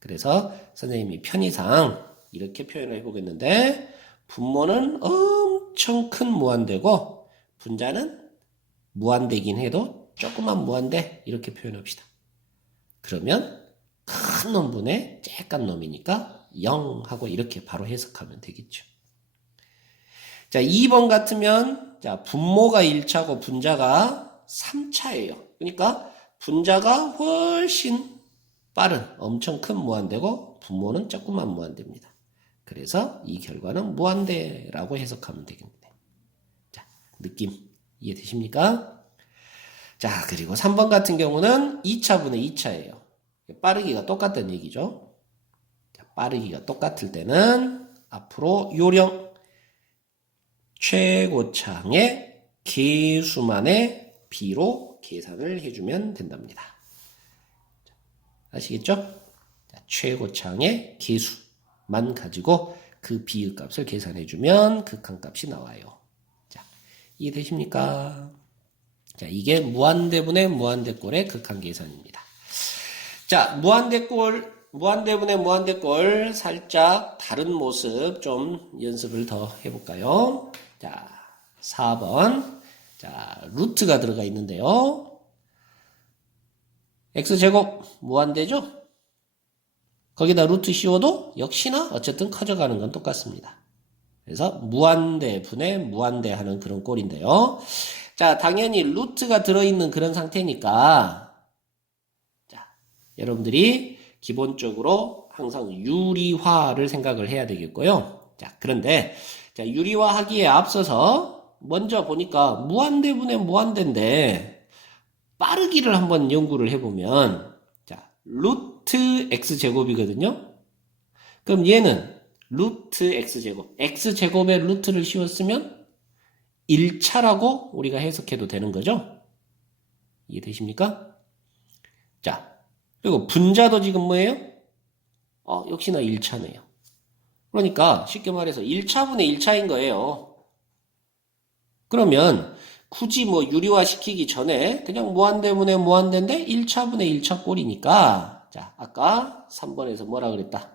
그래서 선생님이 편의상 이렇게 표현을 해보겠는데 분모는 엄청 큰 무한대고 분자는 무한대긴 해도 조그만 무한대 이렇게 표현합시다. 그러면 큰 놈분의 쬐깐 놈이니까 0 하고 이렇게 바로 해석하면 되겠죠. 자, 2번 같으면 자, 분모가 1차고 분자가 3차예요. 그러니까 분자가 훨씬 빠른 엄청 큰 무한대고 분모는 조그만 무한대입니다. 그래서 이 결과는 무한대라고 해석하면 되겠네. 자, 느낌 이해되십니까? 자, 그리고 3번 같은 경우는 2차분의 2차예요. 빠르기가 똑같다는 얘기죠. 자, 빠르기가 똑같을 때는 앞으로 요령 최고차항의 개수만의 비로 계산을 해주면 된답니다. 자, 아시겠죠? 자, 최고차항의 개수만 가지고 그 비의 값을 계산해주면 극한값이 나와요. 자, 이해되십니까? 자, 이게 무한대분의 무한대꼴의 극한 계산입니다. 자, 무한대분의 무한대꼴 살짝 다른 모습 좀 연습을 더 해볼까요? 자, 4번. 자, 루트가 들어가 있는데요. x제곱 무한대죠? 거기다 루트 씌워도 역시나 어쨌든 커져가는 건 똑같습니다. 그래서 무한대 분의 무한대 하는 그런 꼴인데요. 자, 당연히 루트가 들어있는 그런 상태니까 자, 여러분들이 기본적으로 항상 유리화를 생각을 해야 되겠고요. 자, 그런데 자, 유리화하기에 앞서서 먼저 보니까 무한대분의 무한대인데 빠르기를 한번 연구를 해보면 자, 루트 x제곱이거든요. 그럼 얘는 루트 x제곱, x제곱에 루트를 씌웠으면 1차라고 우리가 해석해도 되는 거죠. 이해되십니까? 자, 그리고 분자도 지금 뭐예요? 역시나 1차네요. 그러니까 쉽게 말해서 1차분의 1차인 거예요. 그러면 굳이 뭐 유리화 시키기 전에 그냥 무한대분의 무한대인데 1차분의 1차 꼴이니까 자, 아까 3번에서 뭐라 그랬다?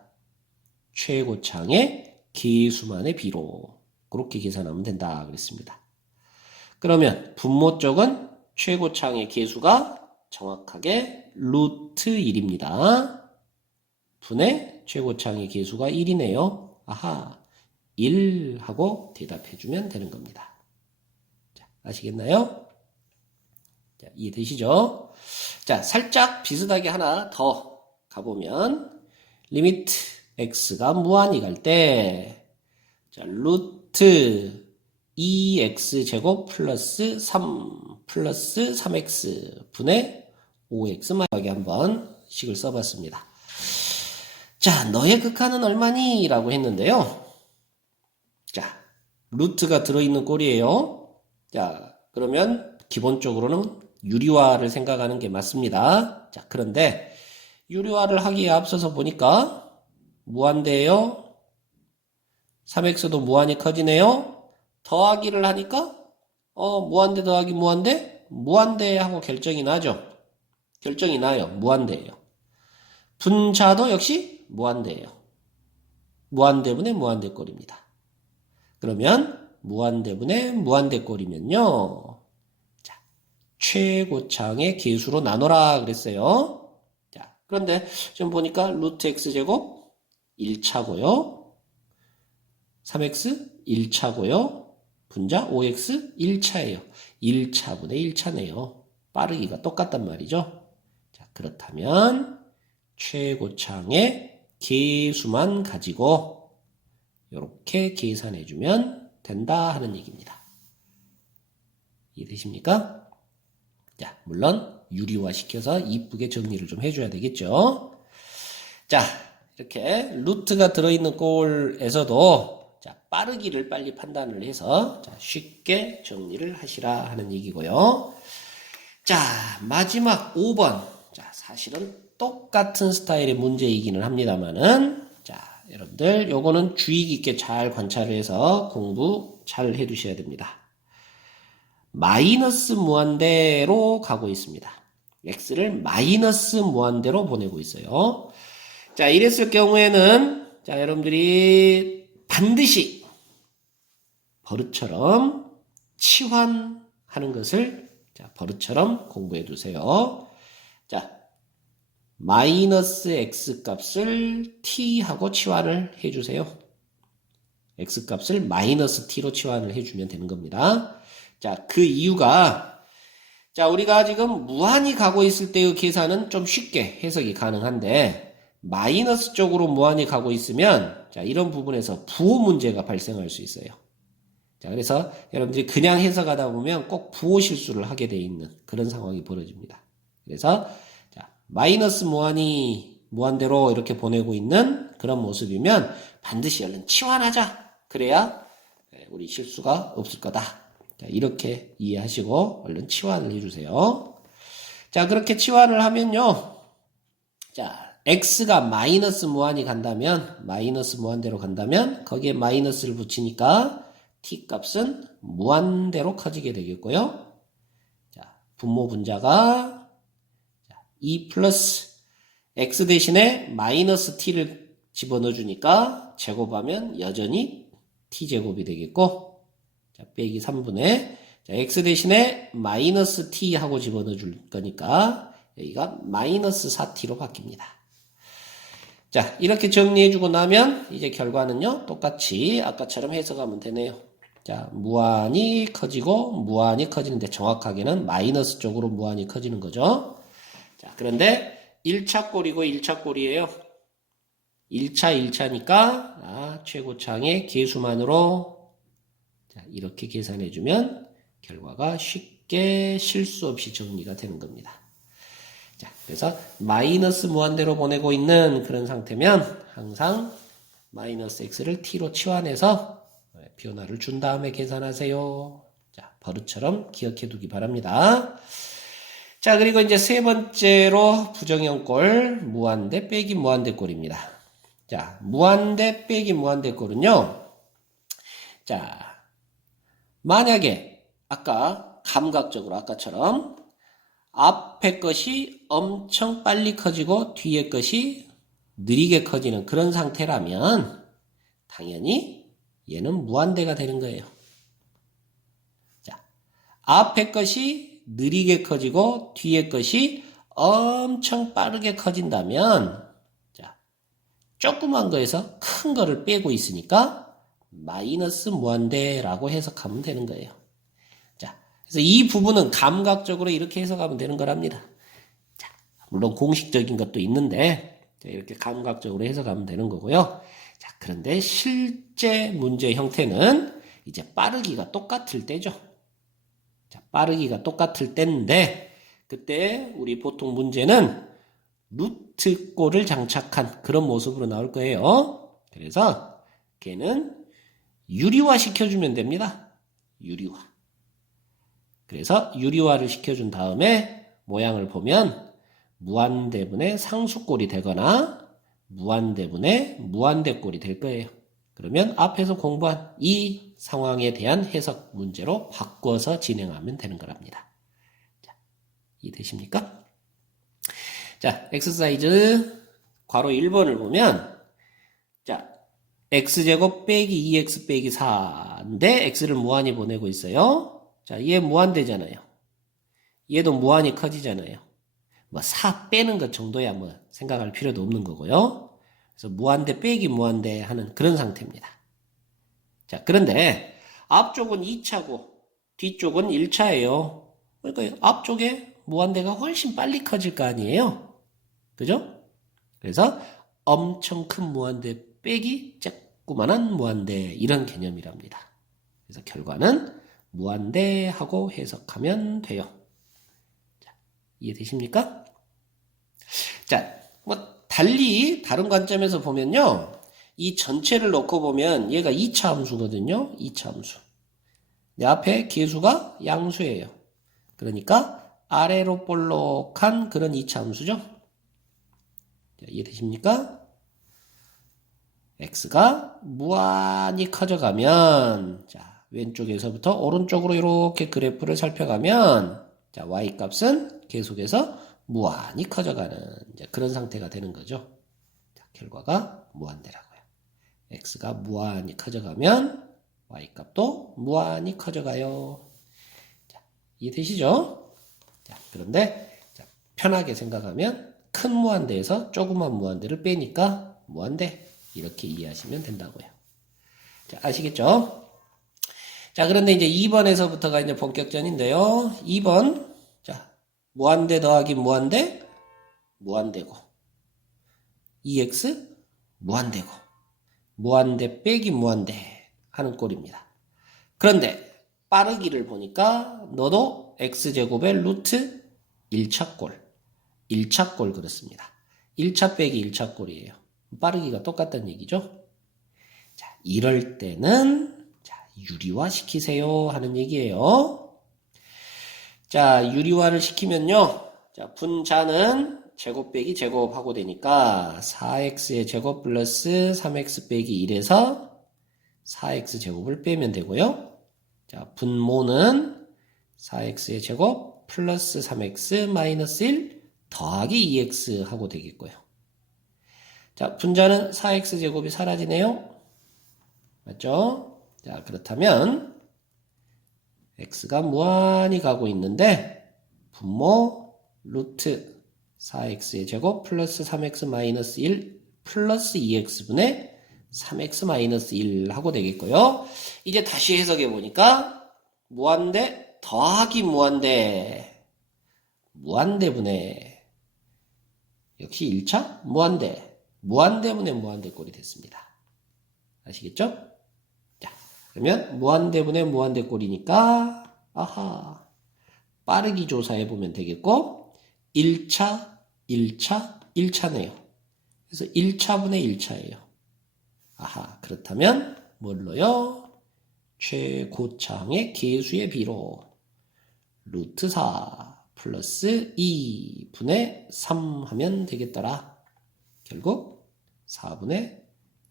최고창의 계수만의 비로 그렇게 계산하면 된다 그랬습니다. 그러면 분모 쪽은 최고창의 계수가 정확하게 루트 1입니다. 분의 최고창의 계수가 1이네요. 아하, 1 하고 대답해주면 되는 겁니다. 자, 아시겠나요? 자, 이해되시죠? 자, 살짝 비슷하게 하나 더 가보면 리미트 x가 무한히 갈 때 자, 루트 2x제곱 플러스 3 플러스 3x 분의 5x 마지막에 한번 식을 써봤습니다. 자, 너의 극한은 얼마니? 라고 했는데요. 자, 루트가 들어있는 꼴이에요. 자, 그러면 기본적으로는 유리화를 생각하는 게 맞습니다. 자, 그런데 유리화를 하기에 앞서서 보니까 무한대예요. 3x도 무한히 커지네요. 더하기를 하니까 무한대 더하기 무한대? 무한대 하고 결정이 나죠. 결정이 나요. 무한대예요. 분자도 역시 무한대예요. 무한대분의 무한대꼴입니다. 그러면 무한대분의 무한대꼴이면요. 자, 최고창의 계수로 나눠라 그랬어요. 자, 그런데 지금 보니까 루트 x제곱 1차고요. 3x 1차고요. 분자 5x 1차예요. 1차분의 1차네요. 빠르기가 똑같단 말이죠. 자, 그렇다면 최고창의 계수만 가지고 이렇게 계산해주면 된다 하는 얘기입니다. 이해되십니까? 자, 물론 유리화 시켜서 이쁘게 정리를 좀 해줘야 되겠죠. 자, 이렇게 루트가 들어있는 꼴에서도 자, 빠르기를 빨리 판단을 해서 자, 쉽게 정리를 하시라 하는 얘기고요. 자, 마지막 5번. 자, 사실은 똑같은 스타일의 문제이기는 합니다만은 자, 여러분들 요거는 주의 깊게 잘 관찰을 해서 공부 잘 해두셔야 됩니다. 마이너스 무한대로 가고 있습니다. x를 마이너스 무한대로 보내고 있어요. 자, 이랬을 경우에는 자, 여러분들이 반드시 버릇처럼 치환하는 것을 자, 버릇처럼 공부해 두세요. 자, 마이너스 x 값을 t하고 치환을 해주세요. x 값을 마이너스 t로 치환을 해주면 되는 겁니다. 자, 그 이유가 자, 우리가 지금 무한히 가고 있을 때의 계산은 좀 쉽게 해석이 가능한데 마이너스 쪽으로 무한히 가고 있으면 자, 이런 부분에서 부호 문제가 발생할 수 있어요. 자, 그래서 여러분들이 그냥 해석하다 보면 꼭 부호 실수를 하게 돼 있는 그런 상황이 벌어집니다. 그래서 자, 마이너스 무한히 무한대로 이렇게 보내고 있는 그런 모습이면 반드시 얼른 치환하자. 그래야 우리 실수가 없을 거다. 자, 이렇게 이해하시고 얼른 치환을 해주세요. 자, 그렇게 치환을 하면요. 자, x가 마이너스 무한히 간다면, 마이너스 무한대로 간다면, 거기에 마이너스를 붙이니까 t 값은 무한대로 커지게 되겠고요. 자, 분모 분자가 2 플러스 x 대신에 마이너스 t를 집어넣어 주니까 제곱하면 여전히 t제곱이 되겠고, 자, 빼기 3분의 자, x 대신에 마이너스 t 하고 집어넣어 줄 거니까 여기가 마이너스 4t로 바뀝니다. 자, 이렇게 정리해주고 나면 이제 결과는요 똑같이 아까처럼 해석하면 되네요. 자, 무한히 커지고 무한히 커지는데 정확하게는 마이너스 쪽으로 무한히 커지는 거죠. 자, 그런데 1차 꼴이고 1차 꼴이에요. 1차 1차니까 최고창의 계수만으로 자, 이렇게 계산해주면 결과가 쉽게 실수 없이 정리가 되는 겁니다. 자, 그래서 마이너스 무한대로 보내고 있는 그런 상태면 항상 마이너스 x를 t로 치환해서 변화를 준 다음에 계산하세요. 자, 버릇처럼 기억해 두기 바랍니다. 자, 그리고 이제 세 번째로 부정형꼴 무한대 빼기 무한대 꼴입니다. 자, 무한대 빼기 무한대 꼴은요. 자, 만약에 아까 감각적으로 아까처럼 앞에 것이 엄청 빨리 커지고 뒤에 것이 느리게 커지는 그런 상태라면 당연히 얘는 무한대가 되는 거예요. 자, 앞에 것이 느리게 커지고 뒤에 것이 엄청 빠르게 커진다면 자, 조그만 거에서 큰 거를 빼고 있으니까 마이너스 무한대라고 해석하면 되는 거예요. 자, 그래서 이 부분은 감각적으로 이렇게 해석하면 되는 거랍니다. 자, 물론 공식적인 것도 있는데 이렇게 감각적으로 해석하면 되는 거고요. 자, 그런데 실제 문제 형태는 이제 빠르기가 똑같을 때죠. 자, 빠르기가 똑같을 때인데 그때 우리 보통 문제는 루트 꼴을 장착한 그런 모습으로 나올 거예요. 그래서 걔는 유리화 시켜주면 됩니다. 유리화. 그래서 유리화를 시켜준 다음에 모양을 보면 무한대분의 상수꼴이 되거나 무한대분의 무한대꼴이 될 거예요. 그러면 앞에서 공부한 이 상황에 대한 해석 문제로 바꿔서 진행하면 되는 거랍니다. 자, 이해되십니까? 자, 엑서사이즈 괄호 1번을 보면 자, x제곱 빼기 2x 빼기 4인데 x를 무한히 보내고 있어요. 자, 얘 무한대잖아요. 얘도 무한히 커지잖아요. 뭐 4 빼는 것 정도야 뭐 생각할 필요도 없는 거고요. 그래서 무한대 빼기 무한대 하는 그런 상태입니다. 자, 그런데 앞쪽은 2차고 뒤쪽은 1차예요. 그러니까 앞쪽에 무한대가 훨씬 빨리 커질 거 아니에요. 그죠? 그래서 엄청 큰 무한대 빼기 조그만한 무한대 이런 개념이랍니다. 그래서 결과는 무한대하고 해석하면 돼요. 자, 이해되십니까? 자, 뭐 달리 다른 관점에서 보면요. 이 전체를 놓고 보면 얘가 2차 함수거든요. 2차 함수. 내 앞에 계수가 양수예요. 그러니까 아래로 볼록한 그런 2차 함수죠. 자, 이해되십니까? x가 무한히 커져가면 자, 왼쪽에서부터 오른쪽으로 이렇게 그래프를 살펴가면 자, y 값은 계속해서 무한히 커져가는 이제 그런 상태가 되는 거죠. 자, 결과가 무한대라고요. x가 무한히 커져가면 y 값도 무한히 커져가요. 자, 이해되시죠? 자, 그런데 자, 편하게 생각하면 큰 무한대에서 조그만 무한대를 빼니까 무한대 이렇게 이해하시면 된다고요. 자, 아시겠죠? 자, 그런데 이제 2번에서부터가 이제 본격전인데요. 2번 자, 무한대 더하기 무한대 무한대고 2x 무한대고 무한대 빼기 무한대 하는 꼴입니다. 그런데 빠르기를 보니까 너도 x제곱의 루트 1차 꼴 1차 꼴 그렇습니다. 1차 빼기 1차 꼴이에요. 빠르기가 똑같다는 얘기죠. 자, 이럴 때는 자, 유리화 시키세요 하는 얘기예요. 자, 유리화를 시키면요. 자, 분자는 제곱 빼기 제곱하고 되니까 4x의 제곱 플러스 3x 빼기 1에서 4x 제곱을 빼면 되고요. 자, 분모는 4x의 제곱 플러스 3x 마이너스 1 더하기 2x 하고 되겠고요. 자, 분자는 4x 제곱이 사라지네요. 맞죠? 자, 그렇다면 x가 무한히 가고 있는데 분모 루트 4x의 제곱 플러스 3x 마이너스 1 플러스 2x분의 3x 마이너스 1 하고 되겠고요. 이제 다시 해석해 보니까 무한대 더하기 무한대 무한대분의 역시 1차 무한대 무한대분의 무한대 꼴이 됐습니다. 아시겠죠? 자, 그러면 무한대분의 무한대꼴이니까 아하 빠르기 조사해 보면 되겠고 1차, 1차, 1차네요. 그래서 1차분의 1차예요. 아하 그렇다면 뭘로요? 최고차항의 계수의 비로 루트 4 플러스 2분의 3 하면 되겠더라. 결국 4분의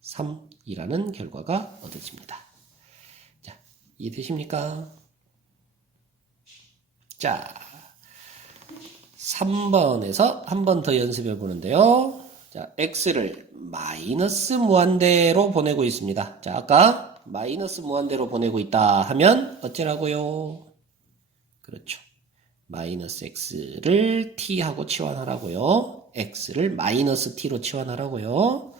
3이라는 결과가 얻어집니다. 자, 이해되십니까? 자, 3번에서 한 번 더 연습해 보는데요. 자, x를 마이너스 무한대로 보내고 있습니다. 자, 아까 마이너스 무한대로 보내고 있다 하면 어쩌라고요? 그렇죠. 마이너스 x를 t하고 치환하라고요. x를 마이너스 t로 치환하라고요.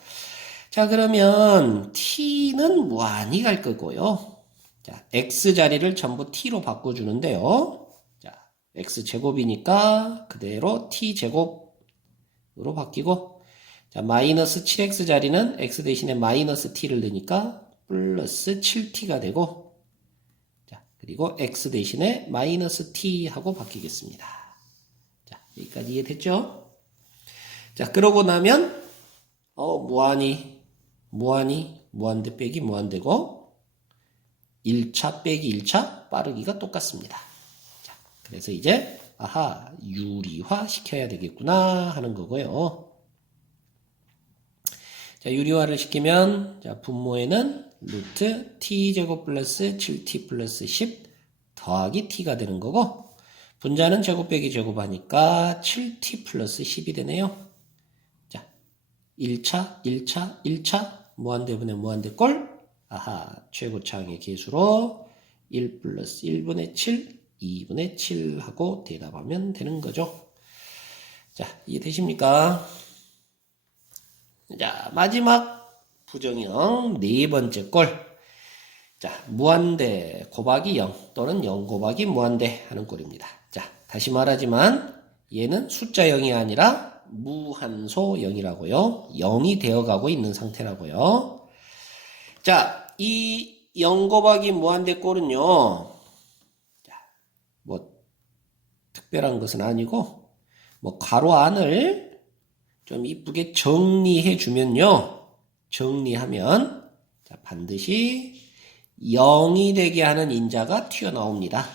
자, 그러면 t는 무한히 갈 거고요. 자, x 자리를 전부 t로 바꿔주는데요. 자, x제곱이니까 그대로 t제곱으로 바뀌고, 자, 마이너스 7x 자리는 x 대신에 마이너스 t를 넣으니까 플러스 7t가 되고, 자, 그리고 x 대신에 마이너스 t 하고 바뀌겠습니다. 자, 여기까지 이해됐죠? 자, 그러고 나면, 무한대 빼기 무한대고, 1차 빼기 1차 빠르기가 똑같습니다. 자, 그래서 이제, 아하, 유리화 시켜야 되겠구나 하는 거고요. 자, 유리화를 시키면, 자, 분모에는 루트 t제곱 플러스 7t 플러스 10 더하기 t가 되는 거고, 분자는 제곱 빼기 제곱 하니까 7t 플러스 10이 되네요. 자, 1차, 1차, 1차, 무한대분의 무한대꼴, 아하, 최고차항의 계수로 1 플러스 1분의 7, 2분의 7 하고 대답하면 되는 거죠. 자, 이해되십니까? 자, 마지막 부정형 네 번째 꼴. 자, 무한대 곱하기 0 또는 0 곱하기 무한대 하는 꼴입니다. 자, 다시 말하지만 얘는 숫자 0이 아니라 무한소 0이라고요. 0이 되어가고 있는 상태라고요. 자, 이 0 곱하기 무한대 꼴은요. 자, 뭐 특별한 것은 아니고 뭐 가로 안을 좀 이쁘게 정리해 주면요. 정리하면 자, 반드시 0이 되게 하는 인자가 튀어나옵니다.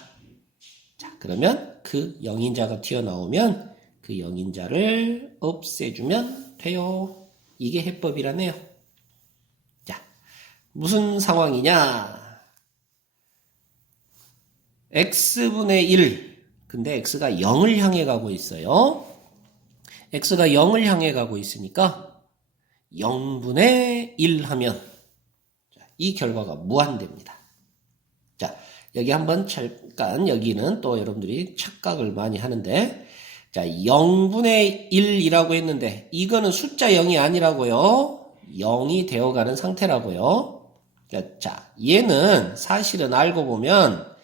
자, 그러면 그 0인자가 튀어나오면 그 0인자를 없애주면 돼요. 이게 해법이라네요. 자, 무슨 상황이냐? x분의 1. 근데 x가 0을 향해 가고 있어요. x가 0을 향해 가고 있으니까 0분의 1 하면 이 결과가 무한대입니다. 자, 여기 한번 잠깐 여기는 또 여러분들이 착각을 많이 하는데 자, 0분의 1이라고 했는데 이거는 숫자 0이 아니라고요. 0이 되어가는 상태라고요. 자, 얘는 사실은 알고 보면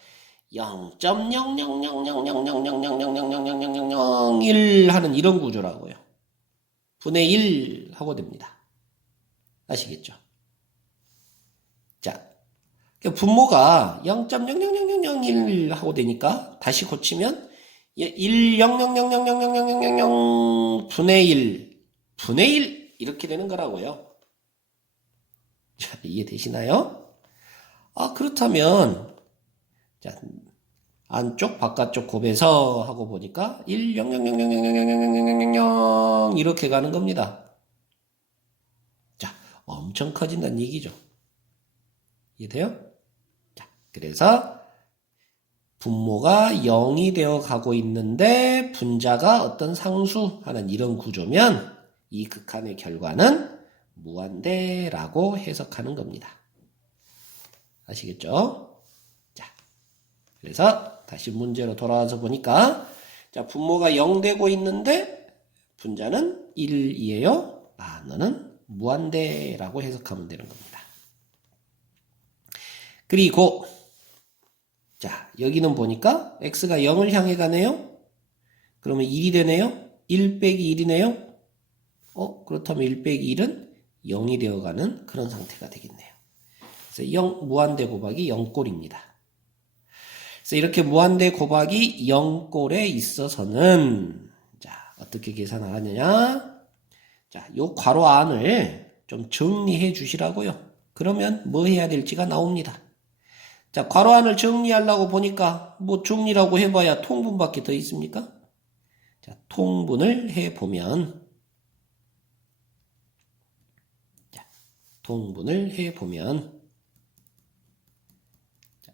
0.000000000000001 하는 이런 구조라고요. 분의 1 하고 됩니다. 아시겠죠? 자, 분모가 0.0000001 하고 되니까 다시 고치면 1000000000000 분의 1 분의 1 이렇게 되는 거라고요. 자, 이해되시나요? 아, 그렇다면 자, 안쪽 바깥쪽 곱해서 하고 보니까 1000000000000 이렇게 가는 겁니다. 자, 엄청 커진다는 얘기죠. 이해돼요? 자, 그래서 분모가 0이 되어 가고 있는데 분자가 어떤 상수하는 이런 구조면 이 극한의 결과는 무한대라고 해석하는 겁니다. 아시겠죠? 자, 그래서 다시 문제로 돌아와서 보니까 자, 분모가 0 되고 있는데 분자는 1이에요. 아, 너는 무한대라고 해석하면 되는 겁니다. 그리고 자, 여기는 보니까 x가 0을 향해 가네요. 그러면 1이 되네요. 1 빼기 1이네요. 그렇다면 1 빼기 1은 0이 되어가는 그런 상태가 되겠네요. 그래서 무한대 곱하기 0꼴입니다. 그래서 이렇게 무한대 곱하기 0꼴에 있어서는 자, 어떻게 계산을 하느냐? 자, 요 괄호 안을 좀 정리해 주시라고요. 그러면 뭐 해야 될지가 나옵니다. 자, 괄호 안을 정리하려고 보니까 뭐 정리라고 해봐야 통분밖에 더 있습니까? 자, 통분을 해보면 자, 통분을 해보면 자,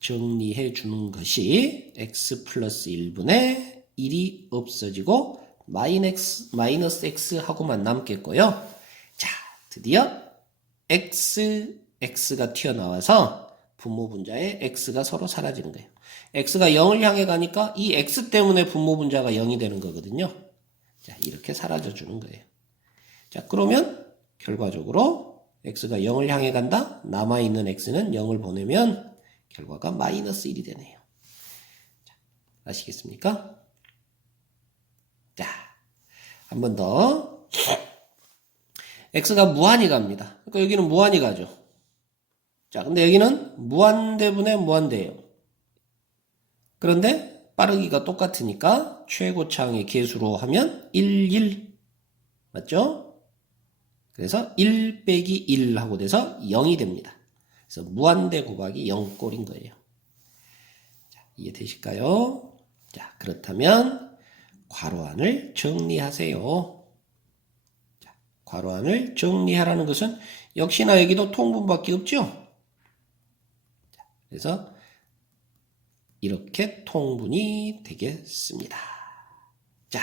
정리해 주는 것이 x 플러스 1분의 1이 없어지고 마이너스 x 하고만 남겠고요. 자, 드디어 x가 튀어나와서 분모 분자에 x가 서로 사라지는 거예요. x가 0을 향해 가니까 이 x 때문에 분모 분자가 0이 되는 거거든요. 자, 이렇게 사라져 주는 거예요. 자, 그러면 결과적으로 x가 0을 향해 간다. 남아있는 x는 0을 보내면 결과가 마이너스 1이 되네요. 자, 아시겠습니까? 자, 한 번 더. x가 무한히 갑니다. 그러니까 여기는 무한히 가죠. 자, 근데 여기는 무한대분의 무한대예요. 그런데 빠르기가 똑같으니까 최고차항의 계수로 하면 1, 1. 맞죠? 그래서 1 빼기 1 하고 돼서 0이 됩니다. 그래서 무한대 곱하기 0꼴인 거예요. 자, 이해되실까요? 자, 그렇다면 괄호안을 정리하세요. 자, 괄호안을 정리하라는 것은 역시나 여기도 통분밖에 없죠? 자, 그래서 이렇게 통분이 되겠습니다. 자,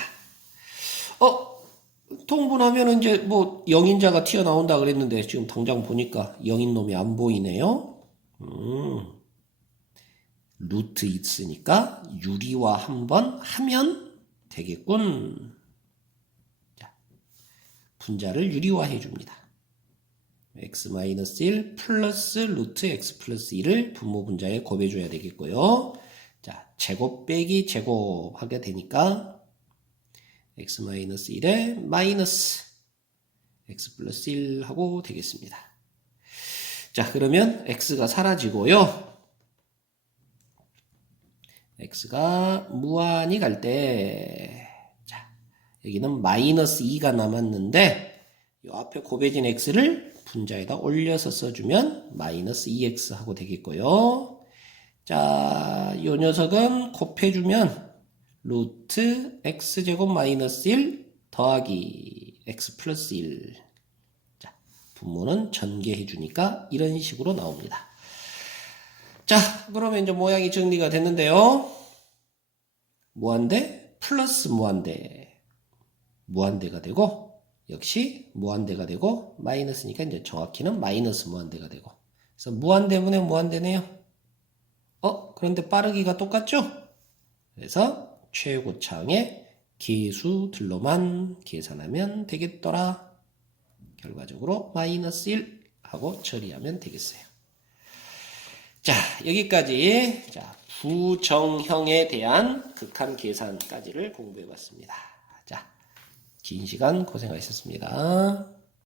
통분하면 이제 뭐 0인자가 튀어나온다 그랬는데 지금 당장 보니까 0인 놈이 안 보이네요. 루트 있으니까 유리화 한번 하면 되겠군. 자, 분자를 유리화해 줍니다. x-1 플러스 루트 x 플러스 1을 분모 분자에 곱해 줘야 되겠고요. 자, 제곱 빼기 제곱 하게 되니까 x-1에 마이너스 x 플러스 1 하고 되겠습니다. 자, 그러면 x가 사라지고요. x가 무한히 갈 때, 자, 여기는 마이너스 2가 남았는데, 이 앞에 곱해진 x를 분자에다 올려서 써주면 마이너스 2x 하고 되겠고요. 자, 이 녀석은 곱해주면 루트 x제곱 마이너스 1 더하기 x 플러스 1. 자, 분모는 전개해주니까 이런 식으로 나옵니다. 자, 그러면 이제 모양이 정리가 됐는데요. 무한대 플러스 무한대. 무한대가 되고, 역시 무한대가 되고, 마이너스니까 이제 정확히는 마이너스 무한대가 되고. 그래서 무한대분의 무한대네요. 그런데 빠르기가 똑같죠? 그래서 최고차항의 계수들로만 계산하면 되겠더라. 결과적으로 마이너스 1 하고 처리하면 되겠어요. 자, 여기까지 자, 부정형에 대한 극한 계산까지를 공부해 봤습니다. 자, 긴 시간 고생하셨습니다.